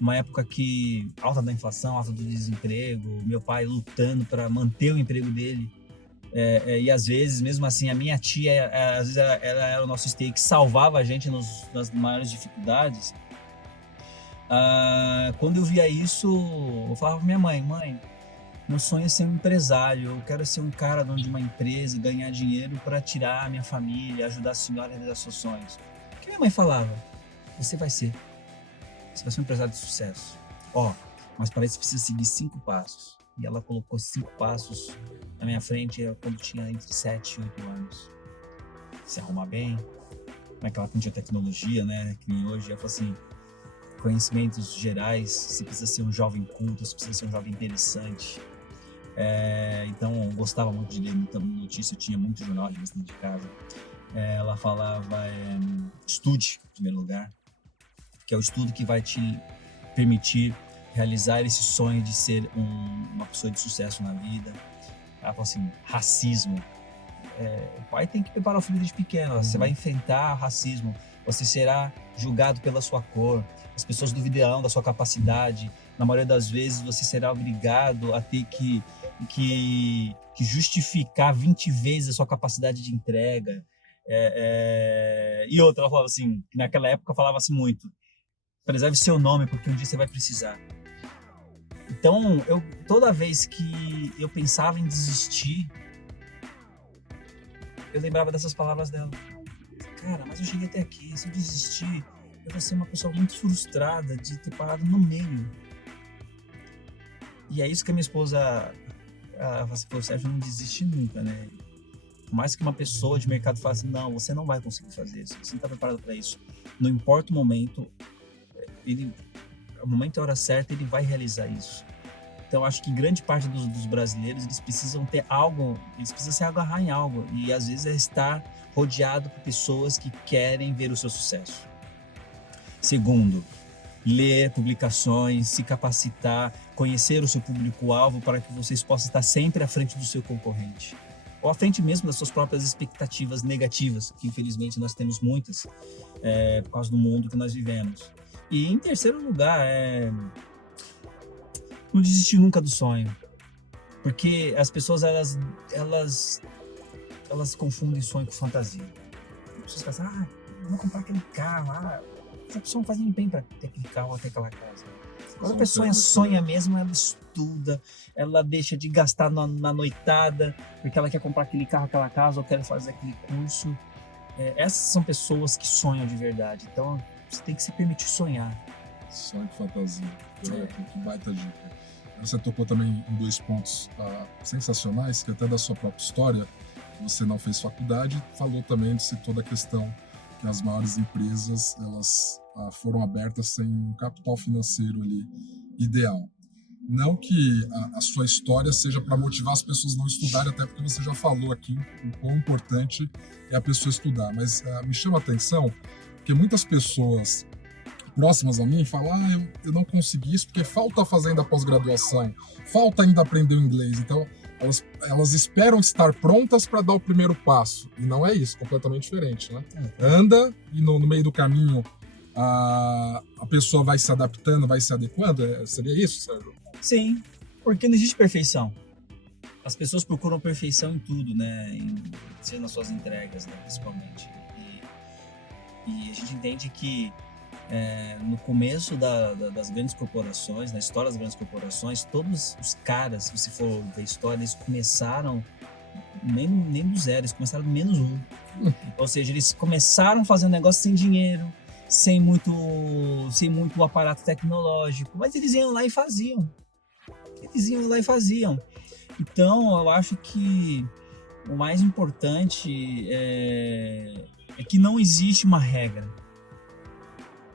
uma época que alta da inflação, alta do desemprego, meu pai lutando para manter o emprego dele. E às vezes, mesmo assim, a minha tia, às vezes ela era o nosso stay que salvava a gente nas maiores dificuldades. Quando eu via isso, eu falava pra minha mãe, Meu sonho é ser um empresário, eu quero ser um cara dono de uma empresa, ganhar dinheiro para tirar a minha família, ajudar a senhora a realizar seus sonhos. O que minha mãe falava? Você vai ser. Você vai ser um empresário de sucesso. Ó, mas para isso precisa seguir 5 passos. E ela colocou 5 passos na minha frente quando tinha entre 7 e 8 anos. Se arrumar bem, naquela época não tinha tecnologia, né? Que nem hoje, ela falou assim, conhecimentos gerais, você precisa ser um jovem culto, você precisa ser um jovem interessante. Então, eu gostava muito de ler muita notícia, eu tinha muito jornal, revista de casa. Ela falava, estude, em primeiro lugar, que é o estudo que vai te permitir realizar esse sonho de ser uma pessoa de sucesso na vida. Ela falou assim, racismo. O pai tem que preparar o filho desde pequeno. Você vai enfrentar o racismo, você será julgado pela sua cor, as pessoas duvidarão da sua capacidade. Na maioria das vezes você será obrigado a ter que justificar 20 vezes a sua capacidade de entrega. E outra, ela falava assim, naquela época falava-se muito, preserve seu nome porque um dia você vai precisar. Então, toda vez que eu pensava em desistir, eu lembrava dessas palavras dela. Cara, mas eu cheguei até aqui, se eu desistir, eu vou ser uma pessoa muito frustrada de ter parado no meio. E é isso que a minha esposa fala assim, pô, Sérgio, não desiste nunca, né? Por mais que uma pessoa de mercado fale assim, não, você não vai conseguir fazer isso, você não está preparado para isso. Não importa o momento, o momento e a hora certa, ele vai realizar isso. Então, acho que grande parte dos brasileiros, eles precisam ter algo, eles precisam se agarrar em algo. E, às vezes, é estar rodeado por pessoas que querem ver o seu sucesso. Segundo, ler publicações, se capacitar, conhecer o seu público-alvo para que vocês possam estar sempre à frente do seu concorrente. Ou à frente mesmo das suas próprias expectativas negativas, que, infelizmente, nós temos muitas, por causa do mundo que nós vivemos. E, em terceiro lugar, não desistir nunca do sonho, porque as pessoas elas confundem sonho com fantasia. As pessoas falam assim, eu vou comprar aquele carro, essa pessoa não faz nem bem para ter aquele carro ou ter aquela casa. Quando a pessoa sonha mesmo, ela estuda, ela deixa de gastar na noitada, porque ela quer comprar aquele carro, aquela casa, ou quer fazer aquele curso. Essas são pessoas que sonham de verdade, então você tem que se permitir sonhar. Sonho com fantasia, que baita dica. Você tocou também em 2 pontos sensacionais, que até da sua própria história, você não fez faculdade, falou também, citou da questão que as maiores empresas, elas foram abertas sem um capital financeiro ali ideal. Não que a sua história seja para motivar as pessoas a não estudarem, até porque você já falou aqui o quão importante é a pessoa estudar, mas me chama a atenção que muitas pessoas próximas a mim falam, eu não consegui isso porque falta fazer ainda pós-graduação, falta ainda aprender o inglês. Então, elas esperam estar prontas para dar o primeiro passo. E não é isso, completamente diferente, né? Anda e no meio do caminho a pessoa vai se adaptando, vai se adequando. Seria isso, Sérgio? Sim, porque não existe perfeição. As pessoas procuram perfeição em tudo, né? Seja nas suas entregas, né? Principalmente. E a gente entende que no começo das grandes corporações, na história das grandes corporações, todos os caras, se você for ver a história, eles começaram nem do zero, eles começaram do menos um. Ou seja, eles começaram fazendo negócio sem dinheiro, sem muito aparato tecnológico, mas eles iam lá e faziam. Então, eu acho que o mais importante é que não existe uma regra.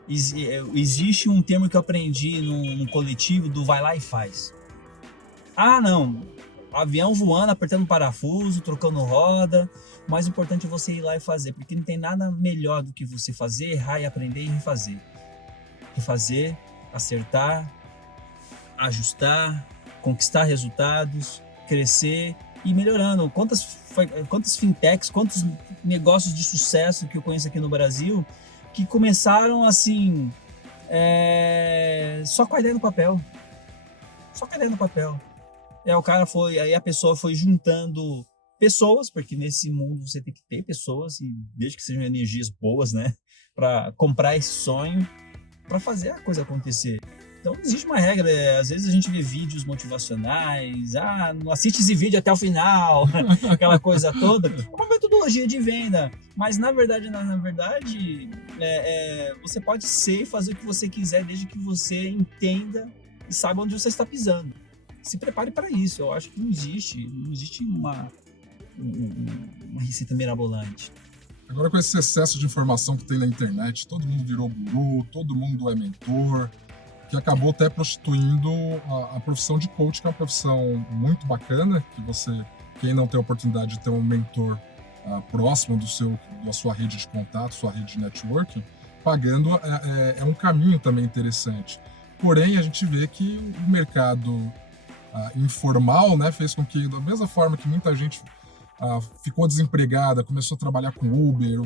Existe um termo que eu aprendi num coletivo do vai lá e faz. Não, avião voando, apertando parafuso, trocando roda. O mais importante é você ir lá e fazer, porque não tem nada melhor do que você fazer, errar e aprender e refazer. Refazer, acertar, ajustar, conquistar resultados, crescer e ir melhorando. Quantas fintechs, quantos negócios de sucesso que eu conheço aqui no Brasil que começaram assim, só com a ideia no papel. Aí a pessoa foi juntando pessoas, porque nesse mundo você tem que ter pessoas, e desde que sejam energias boas, né, para comprar esse sonho, para fazer a coisa acontecer. Então não existe uma regra, às vezes a gente vê vídeos motivacionais, não assiste esse vídeo até o final, aquela coisa toda, é uma metodologia de venda, mas na verdade, você pode ser e fazer o que você quiser desde que você entenda e saiba onde você está pisando. Se prepare para isso, eu acho que não existe uma receita mirabolante. Agora, com esse excesso de informação que tem na internet, todo mundo virou guru, todo mundo é mentor, que acabou até prostituindo a profissão de coach, que é uma profissão muito bacana, que quem não tem a oportunidade de ter um mentor próximo da sua rede de contato, sua rede de networking, pagando é um caminho também interessante. Porém, a gente vê que o mercado informal, né, fez com que, da mesma forma que muita gente ficou desempregada, começou a trabalhar com Uber,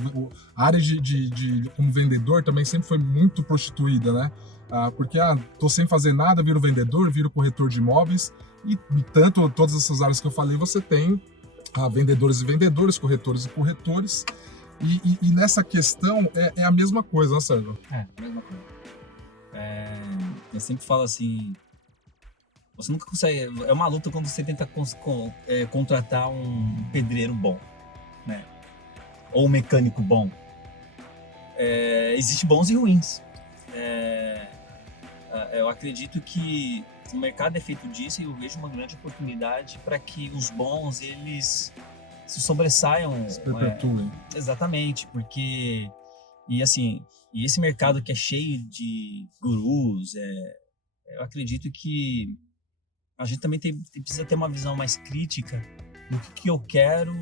a área como vendedor também sempre foi muito prostituída, né? Porque tô sem fazer nada, viro vendedor, viro corretor de imóveis, e tanto todas essas áreas que eu falei, você tem vendedores e vendedores, corretores e corretores, e nessa questão é a mesma coisa, né, Sérgio? A mesma coisa. Eu sempre falo assim, você nunca consegue, é uma luta quando você tenta contratar um pedreiro bom, né? Ou um mecânico bom. Existem bons e ruins. Eu acredito que o mercado é feito disso e eu vejo uma grande oportunidade para que os bons, eles se sobressaiam. Se perpetuem. Exatamente, porque... E esse mercado que é cheio de gurus, eu acredito que a gente também precisa ter uma visão mais crítica do que eu quero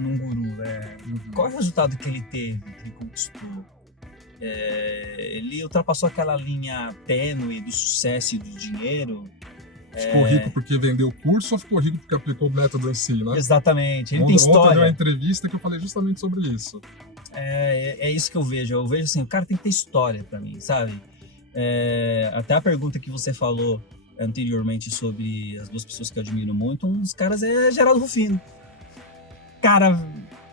num guru. Qual é o resultado que ele teve, que ele conquistou? Ele ultrapassou aquela linha tênue do sucesso e do dinheiro. Ficou rico porque vendeu o curso ou ficou rico porque aplicou o método em si, né? Exatamente. Ele tem Ontem história. eu dei uma entrevista que eu falei justamente sobre isso. É isso que eu vejo. Eu vejo assim, o cara tem que ter história pra mim, sabe? Até a pergunta que você falou anteriormente sobre as duas pessoas que eu admiro muito, um dos caras é Geraldo Rufino. Cara,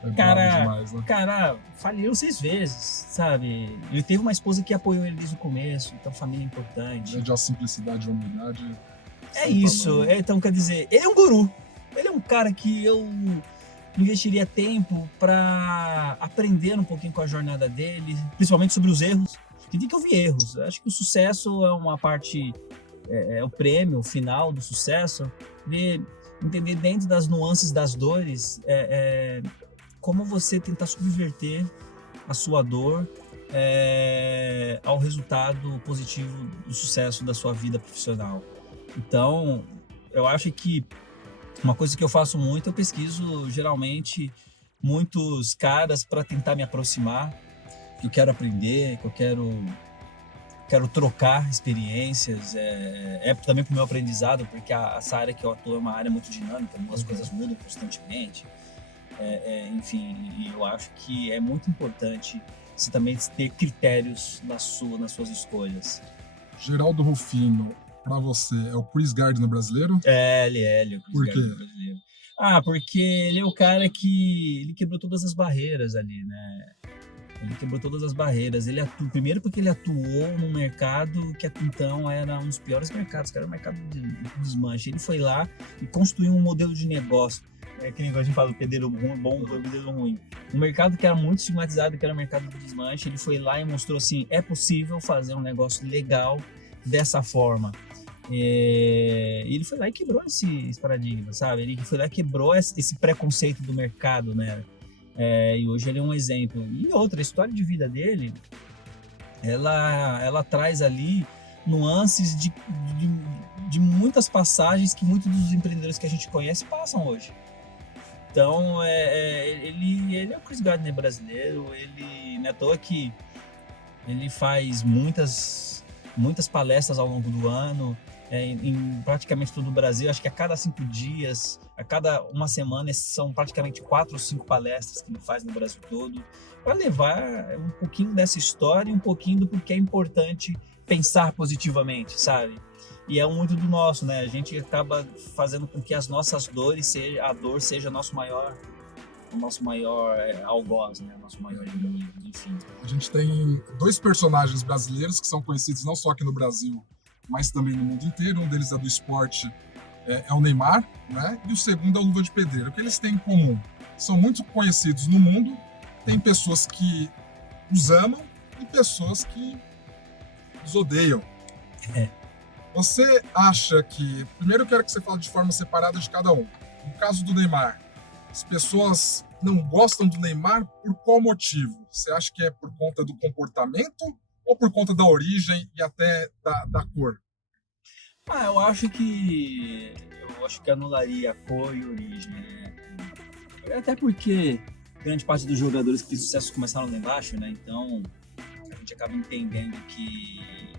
Demais, né? cara, faliu 6 vezes, sabe? Ele teve uma esposa que apoiou ele desde o começo, então família é importante. De simplicidade e humildade. Isso, então quer dizer, ele é um guru. Ele é um cara que eu investiria tempo para aprender um pouquinho com a jornada dele, principalmente sobre os erros. Porque tem que ouvir erros. Eu acho que o sucesso é uma parte, é o prêmio final do sucesso, de entender dentro das nuances das dores, como você tentar subverter a sua dor ao resultado positivo do sucesso da sua vida profissional. Então, eu acho que uma coisa que eu faço muito, eu pesquiso geralmente muitos caras para tentar me aproximar, que eu quero aprender, que eu quero trocar experiências, também para o meu aprendizado, porque essa área que eu atuo é uma área muito dinâmica, as coisas mudam constantemente, enfim, e eu acho que é muito importante você também ter critérios nas suas escolhas. Geraldo Rufino, para você, é o Chris Gardner brasileiro? Ele é o Chris Gardner brasileiro. Porque ele é o cara que ele quebrou todas as barreiras ali, né? Ele quebrou todas as barreiras. Primeiro porque ele atuou num mercado que até então era um dos piores mercados, que era o mercado de desmanche. Ele foi lá e construiu um modelo de negócio. Que negócio a gente fala, pedreiro bom, pedreiro ruim. Um mercado que era muito estigmatizado, que era o mercado de desmanche. Ele foi lá e mostrou assim, é possível fazer um negócio legal dessa forma. Ele foi lá e quebrou esse paradigma, sabe? Ele foi lá e quebrou esse preconceito do mercado, né? E hoje ele é um exemplo. E outra, a história de vida dele, ela traz ali nuances de muitas passagens que muitos dos empreendedores que a gente conhece passam hoje. Então, ele é o Chris Gardner brasileiro. Ele, não é à toa que ele faz muitas palestras ao longo do ano, em praticamente todo o Brasil. Acho que a cada 5 dias, a cada uma semana, são praticamente 4 ou 5 palestras que ele faz no Brasil todo, para levar um pouquinho dessa história e um pouquinho do porquê é importante pensar positivamente, sabe? E é muito do nosso, né? A gente acaba fazendo com que as nossas dores, a dor seja o nosso maior algoz, né? O nosso maior inimigo, enfim. A gente tem 2 personagens brasileiros que são conhecidos não só aqui no Brasil, mas também no mundo inteiro. Um deles é do esporte, é o Neymar, né? E o segundo é o Luva de Pedreiro. O que eles têm em comum? São muito conhecidos no mundo, tem pessoas que os amam e pessoas que os odeiam. Você acha que... Primeiro eu quero que você fale de forma separada de cada um. No caso do Neymar, as pessoas não gostam do Neymar por qual motivo? Você acha que é por conta do comportamento ou por conta da origem e até da cor? Eu acho que anularia a cor e a origem, né? Até porque grande parte dos jogadores que fizeram sucesso começaram lá embaixo, né? Então a gente acaba entendendo que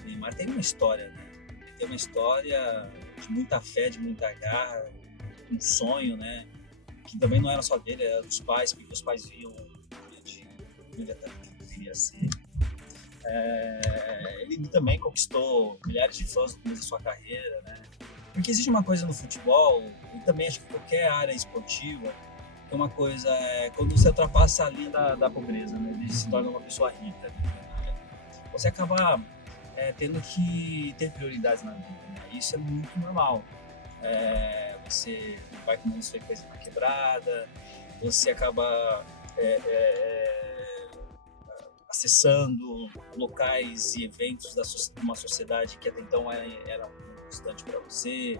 o Neymar tem uma história, né? Ele tem uma história de muita fé, de muita garra, um sonho, né? Que também não era só dele, era dos pais, porque os pais viam ele até que queria ser. Ele também conquistou milhares de fãs no começo da sua carreira, né? Porque existe uma coisa no futebol, e também acho que qualquer área esportiva, é uma coisa, quando você ultrapassa a linha da pobreza, né? Ele se torna uma pessoa rica, né? Você acaba tendo que ter prioridades na vida, né? Isso é muito normal. Você vai com menos frequência na quebrada, você acaba acessando locais e eventos de uma sociedade que até então era muito distante para você,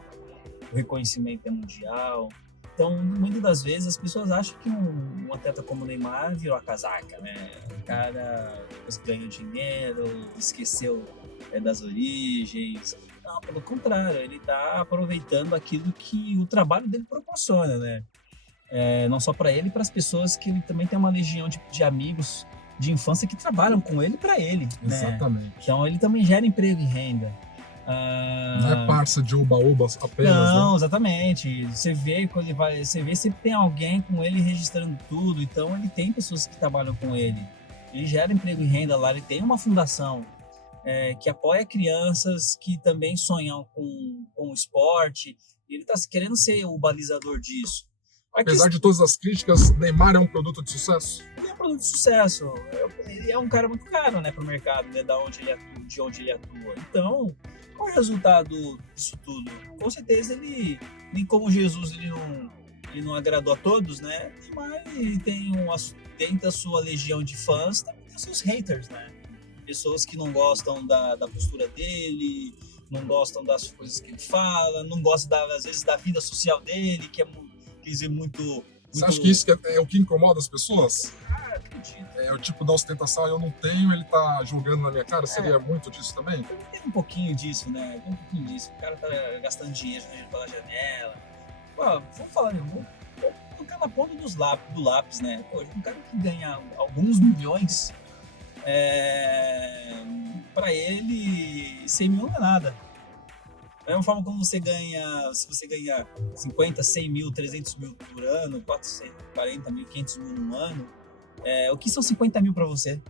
o reconhecimento é mundial. Então, muitas das vezes as pessoas acham que um atleta como o Neymar virou a casaca, né? O cara depois ganhou dinheiro, esqueceu das origens. Não, pelo contrário, ele está aproveitando aquilo que o trabalho dele proporciona, né? Não só para ele, para as pessoas que ele também tem uma legião de amigos de infância que trabalham com ele para ele. Exatamente. Né? Então ele também gera emprego e renda. Não é parça de oba-oba apenas, não, né? Exatamente. Você vê quando ele vai, você vê se tem alguém com ele registrando tudo. Então ele tem pessoas que trabalham com ele. Ele gera emprego e renda lá. Ele tem uma fundação que apoia crianças que também sonham com o esporte. Ele está querendo ser o balizador disso. Apesar de todas as críticas, Neymar é um produto de sucesso? Ele é um produto de sucesso. Ele é um cara muito caro, né, para o mercado, né, de onde ele atua. Então, qual é o resultado disso tudo? Com certeza ele, nem como Jesus, ele não agradou a todos, né? Mas ele tem dentro da sua legião de fãs, também tem os seus haters, né? Pessoas que não gostam da postura dele, não gostam das coisas que ele fala, não gostam, às vezes, da vida social dele, que é muito... Você acha que isso é o que incomoda as pessoas? Acredito. É o tipo da ostentação, eu não tenho, ele tá jogando na minha cara? Seria muito disso também? Tem um pouquinho disso, né? Tem um pouquinho disso. O cara tá gastando dinheiro pela janela. Pô, vamos falar, vamos colocar na ponta do lápis, né? Pô, um cara que ganha alguns milhões, pra ele, 100 mil não é nada. Da mesma forma como se você ganha 50, 100 mil, 300 mil por ano, 440 mil, 500 mil no ano, o que são 50 mil para você?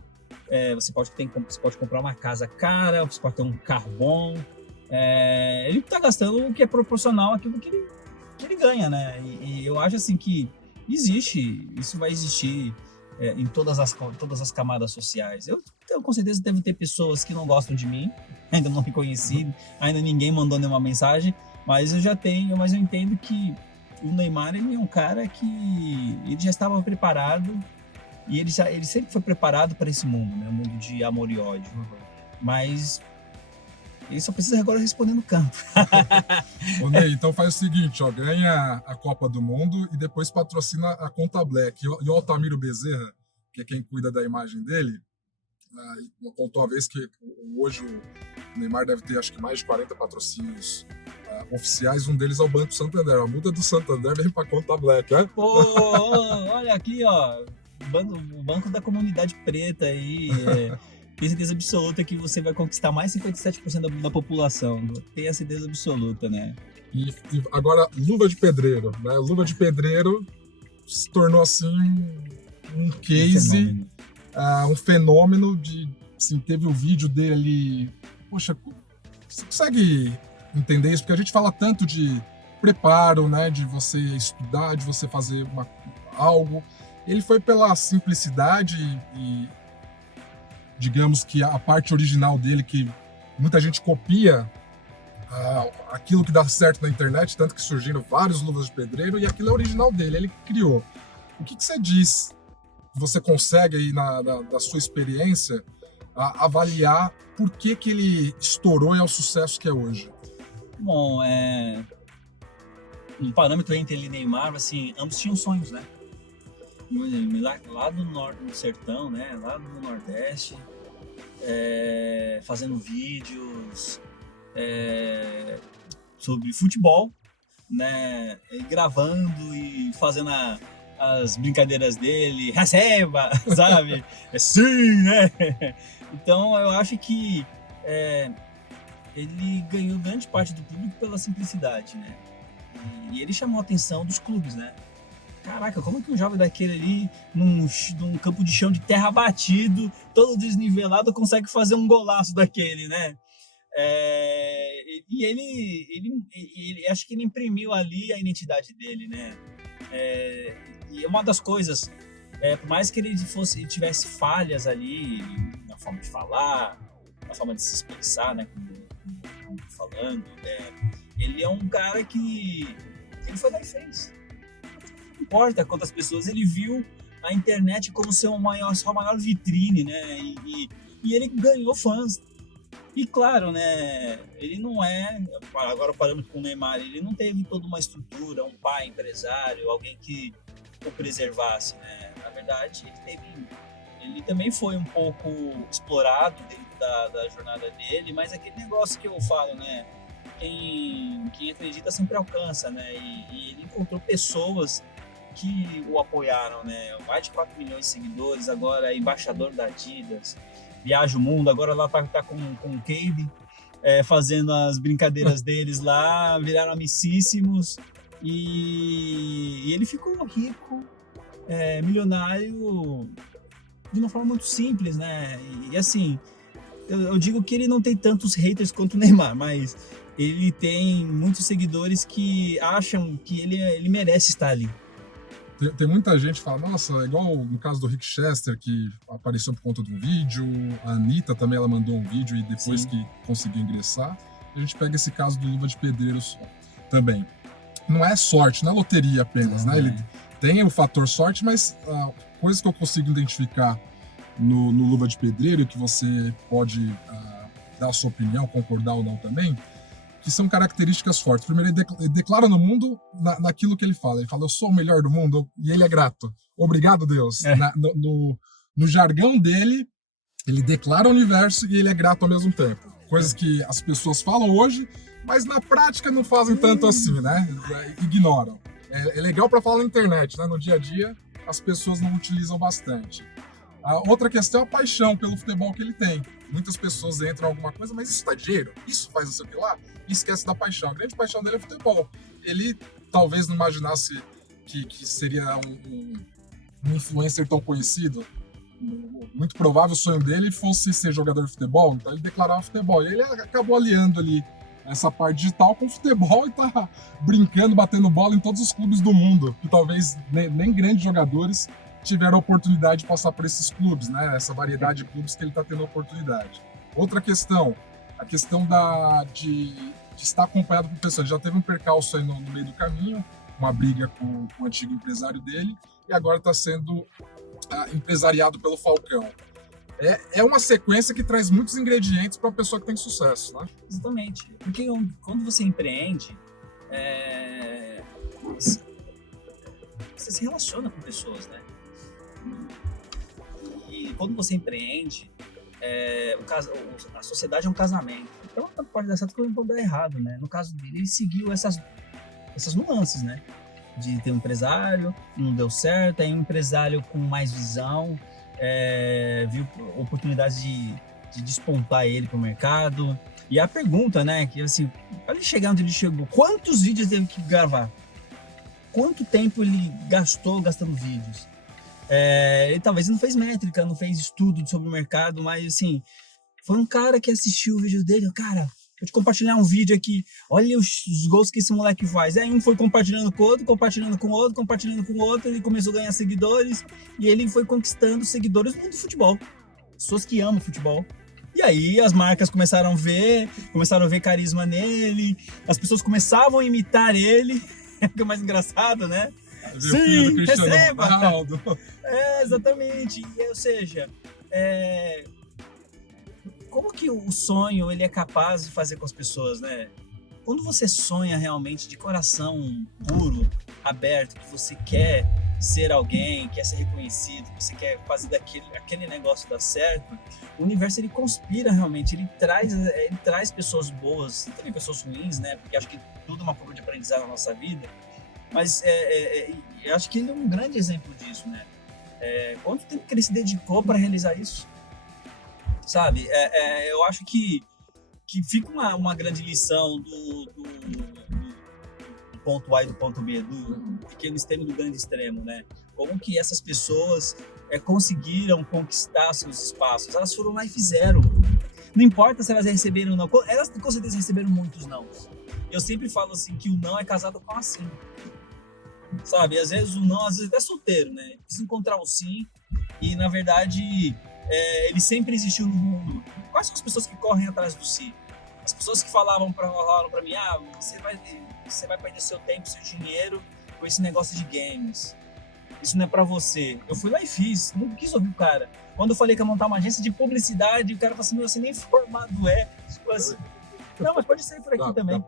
Você pode comprar uma casa cara, você pode ter um carro bom, ele está gastando o que é proporcional àquilo que ele ganha, né? E eu acho assim que isso vai existir em todas as camadas sociais. Eu com certeza devo ter pessoas que não gostam de mim, ainda não me conheci, ainda ninguém mandou nenhuma mensagem, mas eu entendo que o Neymar, ele é um cara que ele já estava preparado e ele sempre foi preparado para esse mundo, né? O mundo de amor e ódio. Mas ele só precisa agora responder no campo. Ô Ney, então faz o seguinte, ó, ganha a Copa do Mundo e depois patrocina a Conta Black. E o Altamiro Bezerra, que é quem cuida da imagem dele, contou uma vez que hoje o Neymar deve ter acho que mais de 40 patrocínios oficiais, um deles é o Banco Santander. A muda do Santander vem para Conta Black, né? Pô, olha aqui, ó, o banco da comunidade preta aí, tenho certeza absoluta que você vai conquistar mais 57% da população, tenho a certeza absoluta, né? E agora, Luva de Pedreiro, né? Luva de Pedreiro se tornou assim um case, um fenômeno de, assim, teve o vídeo dele, poxa, você consegue entender isso? Porque a gente fala tanto de preparo, né, de você estudar, de você fazer algo. Ele foi pela simplicidade e digamos que a parte original dele, que muita gente copia aquilo que dá certo na internet, tanto que surgiram vários Luvas de Pedreiro, e aquilo é original dele, ele criou. O que você diz, você consegue aí da sua experiência avaliar por que ele estourou e é o sucesso que é hoje? Bom, um parâmetro entre ele e Neymar, assim, ambos tinham sonhos, né? Lá do norte, do sertão, né? Lá do Nordeste, fazendo vídeos sobre futebol, né? E gravando e fazendo as brincadeiras dele, receba, sabe? Sim, né? Então eu acho que ele ganhou grande parte do público pela simplicidade, né? E ele chamou a atenção dos clubes, né? Caraca, como que um jovem daquele ali, num campo de chão de terra batido, todo desnivelado, consegue fazer um golaço daquele, né? E ele acho que ele imprimiu ali a identidade dele, né? E uma das coisas, por mais que ele tivesse falhas ali na forma de falar, na forma de se expressar, né? Como falando, ele é um cara que ele foi lá e fez. Não importa quantas pessoas, ele viu a internet como sua maior vitrine, né? E ele ganhou fãs. E claro, né? Ele não agora o parâmetro com o Neymar, ele não teve toda uma estrutura, um pai empresário, alguém que o preservasse, né? Na verdade, ele também foi um pouco explorado dentro da jornada dele, mas aquele negócio que eu falo, né? Quem acredita sempre alcança, né? E ele encontrou pessoas que o apoiaram, né? Mais de 4 milhões de seguidores, agora é embaixador da Adidas, viaja o mundo, agora lá tá com o Cabe, fazendo as brincadeiras deles lá, viraram amicíssimos, e ele ficou rico, milionário, de uma forma muito simples, né? E assim, eu digo que ele não tem tantos haters quanto o Neymar, mas ele tem muitos seguidores que acham que ele merece estar ali. Tem muita gente que fala, nossa, é igual no caso do Rick Chester, que apareceu por conta de um vídeo, a Anitta também, ela mandou um vídeo e depois que conseguiu ingressar. A gente pega esse caso do Luva de Pedreiro também. Não é sorte, não é loteria apenas, né? Ele tem o fator sorte, mas coisas que eu consigo identificar no Luva de Pedreiro, que você pode dar a sua opinião, concordar ou não também, que são características fortes. Primeiro, ele declara no mundo naquilo que ele fala. Ele fala, eu sou o melhor do mundo, e ele é grato. Obrigado, Deus. No jargão dele, ele declara o universo e ele é grato ao mesmo tempo. Coisas que as pessoas falam hoje, mas na prática não fazem tanto assim, né? Ignoram. É legal para falar na internet, né? No dia a dia, as pessoas não utilizam bastante. A outra questão é a paixão pelo futebol que ele tem. Muitas pessoas entram em alguma coisa, mas isso dá dinheiro, isso faz não sei o que lá, e esquece da paixão. A grande paixão dele é futebol. Ele talvez não imaginasse que seria um influencer tão conhecido. Muito provável o sonho dele fosse ser jogador de futebol, então ele declarava futebol. E ele acabou aliando ali essa parte digital com futebol e tá brincando, batendo bola em todos os clubes do mundo, que talvez nem grandes jogadores tiveram a oportunidade de passar por esses clubes, né? Essa variedade de clubes que ele está tendo a oportunidade. Outra questão, a questão de estar acompanhado por pessoas. Ele já teve um percalço aí no meio do caminho, uma briga com o antigo empresário dele, e agora está sendo empresariado pelo Falcão. É uma sequência que traz muitos ingredientes para uma pessoa que tem sucesso, né? Exatamente. Porque quando você empreende, você se relaciona com pessoas, né? E quando você empreende, a sociedade é um casamento. Então, tanto pode dar certo como pode dar errado, né? No caso dele, ele seguiu essas nuances, né? De ter um empresário, não deu certo, aí um empresário com mais visão, viu oportunidades de despontar ele para o mercado. E a pergunta, né? Que assim, para ele chegar onde ele chegou, quantos vídeos teve que gravar? Quanto tempo ele gastou gastando vídeos? Ele talvez não fez métrica, não fez estudo sobre o mercado, mas assim, foi um cara que assistiu o vídeo dele, cara, vou te compartilhar um vídeo aqui, olha os gols que esse moleque faz. Aí um foi compartilhando com o outro, compartilhando com o outro, compartilhando com o outro, ele começou a ganhar seguidores, e ele foi conquistando seguidores no mundo do futebol. Pessoas que amam futebol, E aí as marcas começaram a ver carisma nele, as pessoas começavam a imitar ele, que é o mais engraçado, né? Ver o filho do Sim, Cristiano receba! Ronaldo. Exatamente. Ou seja, como que o sonho ele é capaz de fazer com as pessoas, né? Quando você sonha realmente de coração puro, aberto, que você quer ser alguém, quer ser reconhecido, que você quer fazer aquele negócio dar certo, o universo ele conspira realmente, ele traz pessoas boas, e também pessoas ruins, né? Porque acho que tudo é uma curva de aprendizado na nossa vida. Mas eu acho que ele é um grande exemplo disso, né? Quanto tempo que ele se dedicou para realizar isso? Sabe? Eu acho que fica uma grande lição do ponto A e do ponto B, do pequeno extremo e do grande extremo, né? Como que essas pessoas conseguiram conquistar seus espaços. Elas foram lá e fizeram. Não importa se elas receberam ou não. Elas com certeza receberam muitos não. Eu sempre falo assim que o não é casado com a sim. Sabe? Às vezes o não, às vezes até solteiro, né? Precisa encontrar o sim e, na verdade, ele sempre existiu no mundo. Quais são as pessoas que correm atrás do sim? As pessoas que falavam pra mim, você vai perder seu tempo, seu dinheiro com esse negócio de games. Isso não é pra você. Eu fui lá e fiz, não quis ouvir o cara. Quando eu falei que ia montar uma agência de publicidade, o cara falou assim, você nem formado é. Tipo assim, não, mas pode sair por aqui também.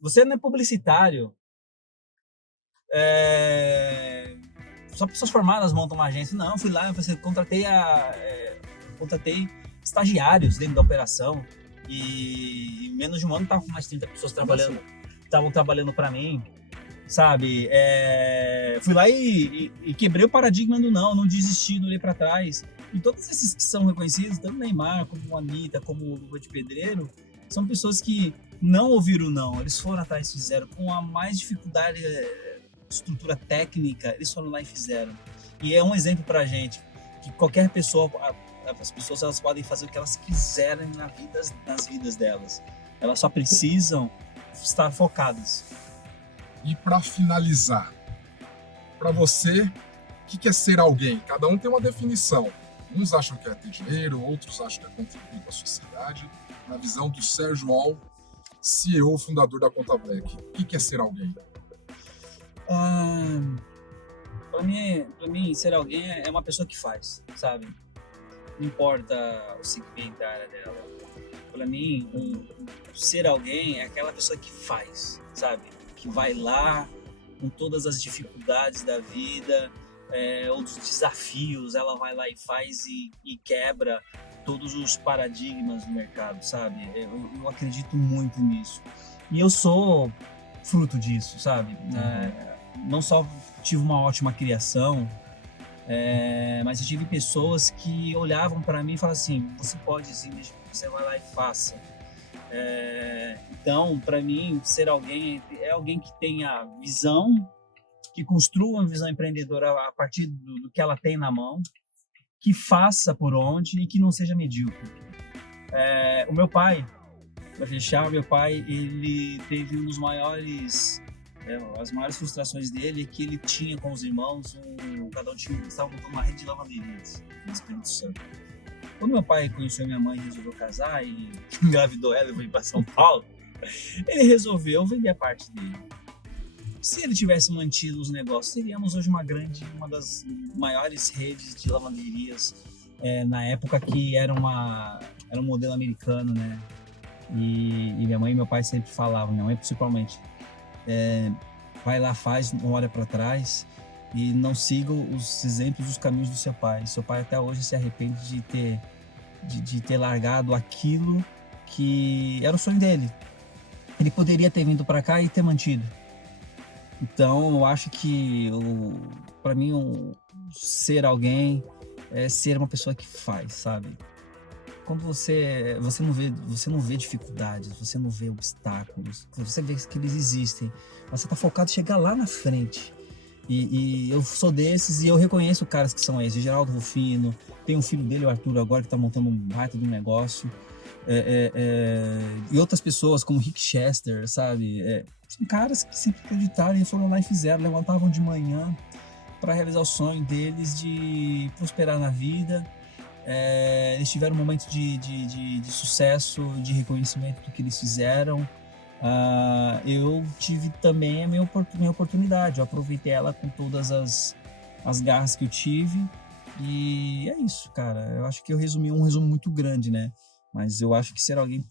Você não é publicitário. Só pessoas formadas montam uma agência. Não, fui lá, contratei estagiários dentro da operação e em menos de um ano estavam mais de 30 pessoas estavam trabalhando para mim, sabe? Fui lá e quebrei o paradigma do não desisti, não olhei para trás. E todos esses que são reconhecidos, tanto Neymar, como o Anitta, como o Luva de Pedreiro, são pessoas que não ouviram não, eles foram atrás e fizeram com a mais dificuldade, estrutura técnica, eles foram lá e fizeram. E é um exemplo pra gente, que qualquer pessoa, as pessoas elas podem fazer o que elas quiserem nas vidas delas. Elas só precisam estar focadas. E para finalizar, para você, o que é ser alguém? Cada um tem uma definição. Uns acham que é ter dinheiro, outros acham que é contribuir com a sociedade. Na visão do Sérgio Al, CEO, fundador da Conta Black, o que é ser alguém? Para mim, ser alguém é uma pessoa que faz, sabe? Não importa o segmento, a área dela. Para mim, ser alguém é aquela pessoa que faz, sabe? Que vai lá com todas as dificuldades da vida, ou dos desafios, ela vai lá e faz e quebra todos os paradigmas do mercado, sabe? Eu acredito muito nisso. E eu sou fruto disso, sabe? Não só tive uma ótima criação, mas eu tive pessoas que olhavam para mim e falavam assim, você pode sim, você vai lá e faça. Então, para mim, ser alguém é alguém que tenha visão, que construa uma visão empreendedora a partir do que ela tem na mão, que faça por onde e que não seja medíocre. O meu pai, para fechar, ele teve um dos maiores, as maiores frustrações dele é que ele tinha com os irmãos, cada um estava montando uma rede de lavanderias no Espírito Santo. Quando meu pai conheceu minha mãe e resolveu casar e engravidou ela e veio para São Paulo, ele resolveu vender a parte dele. Se ele tivesse mantido os negócios, teríamos hoje uma das maiores redes de lavanderias na época que era um modelo americano, né? E minha mãe e meu pai sempre falavam, minha mãe principalmente, vai lá, faz, não olha para trás e não siga os exemplos, os caminhos do seu pai. Seu pai até hoje se arrepende de ter largado aquilo que era o sonho dele. Ele poderia ter vindo para cá e ter mantido. Então, eu acho que, para mim, ser alguém é ser uma pessoa que faz, sabe? Quando você não vê dificuldades, você não vê obstáculos, você vê que eles existem, mas você tá focado em chegar lá na frente. E eu sou desses e eu reconheço caras que são esses. O Geraldo Rufino, tem um filho dele, o Arthur, agora que tá montando um baita de um negócio. E outras pessoas como Rick Chester, sabe? São caras que sempre acreditaram e foram lá e fizeram, levantavam de manhã para realizar o sonho deles de prosperar na vida. Eles tiveram um momento de sucesso, de reconhecimento do que eles fizeram. Eu tive também a minha oportunidade, eu aproveitei ela com todas as garras que eu tive. E é isso, cara. Eu acho que eu resumi um resumo muito grande, né? Mas eu acho que ser alguém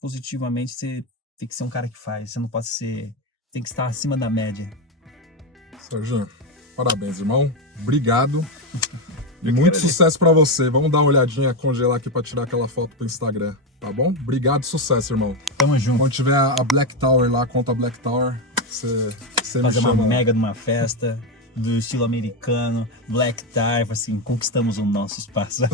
positivamente, você tem que ser um cara que faz. Você não pode ser... Tem que estar acima da média. Sérgio, parabéns, irmão. Obrigado. E muito sucesso pra você. Vamos dar uma olhadinha, congelar aqui pra tirar aquela foto pro Instagram, tá bom? Obrigado, sucesso, irmão. Tamo junto. Quando tiver a Black Tower lá, conta a Black Tower, você me Fazer chama. uma mega de uma festa do estilo americano, Black Tie, assim, conquistamos o nosso espaço.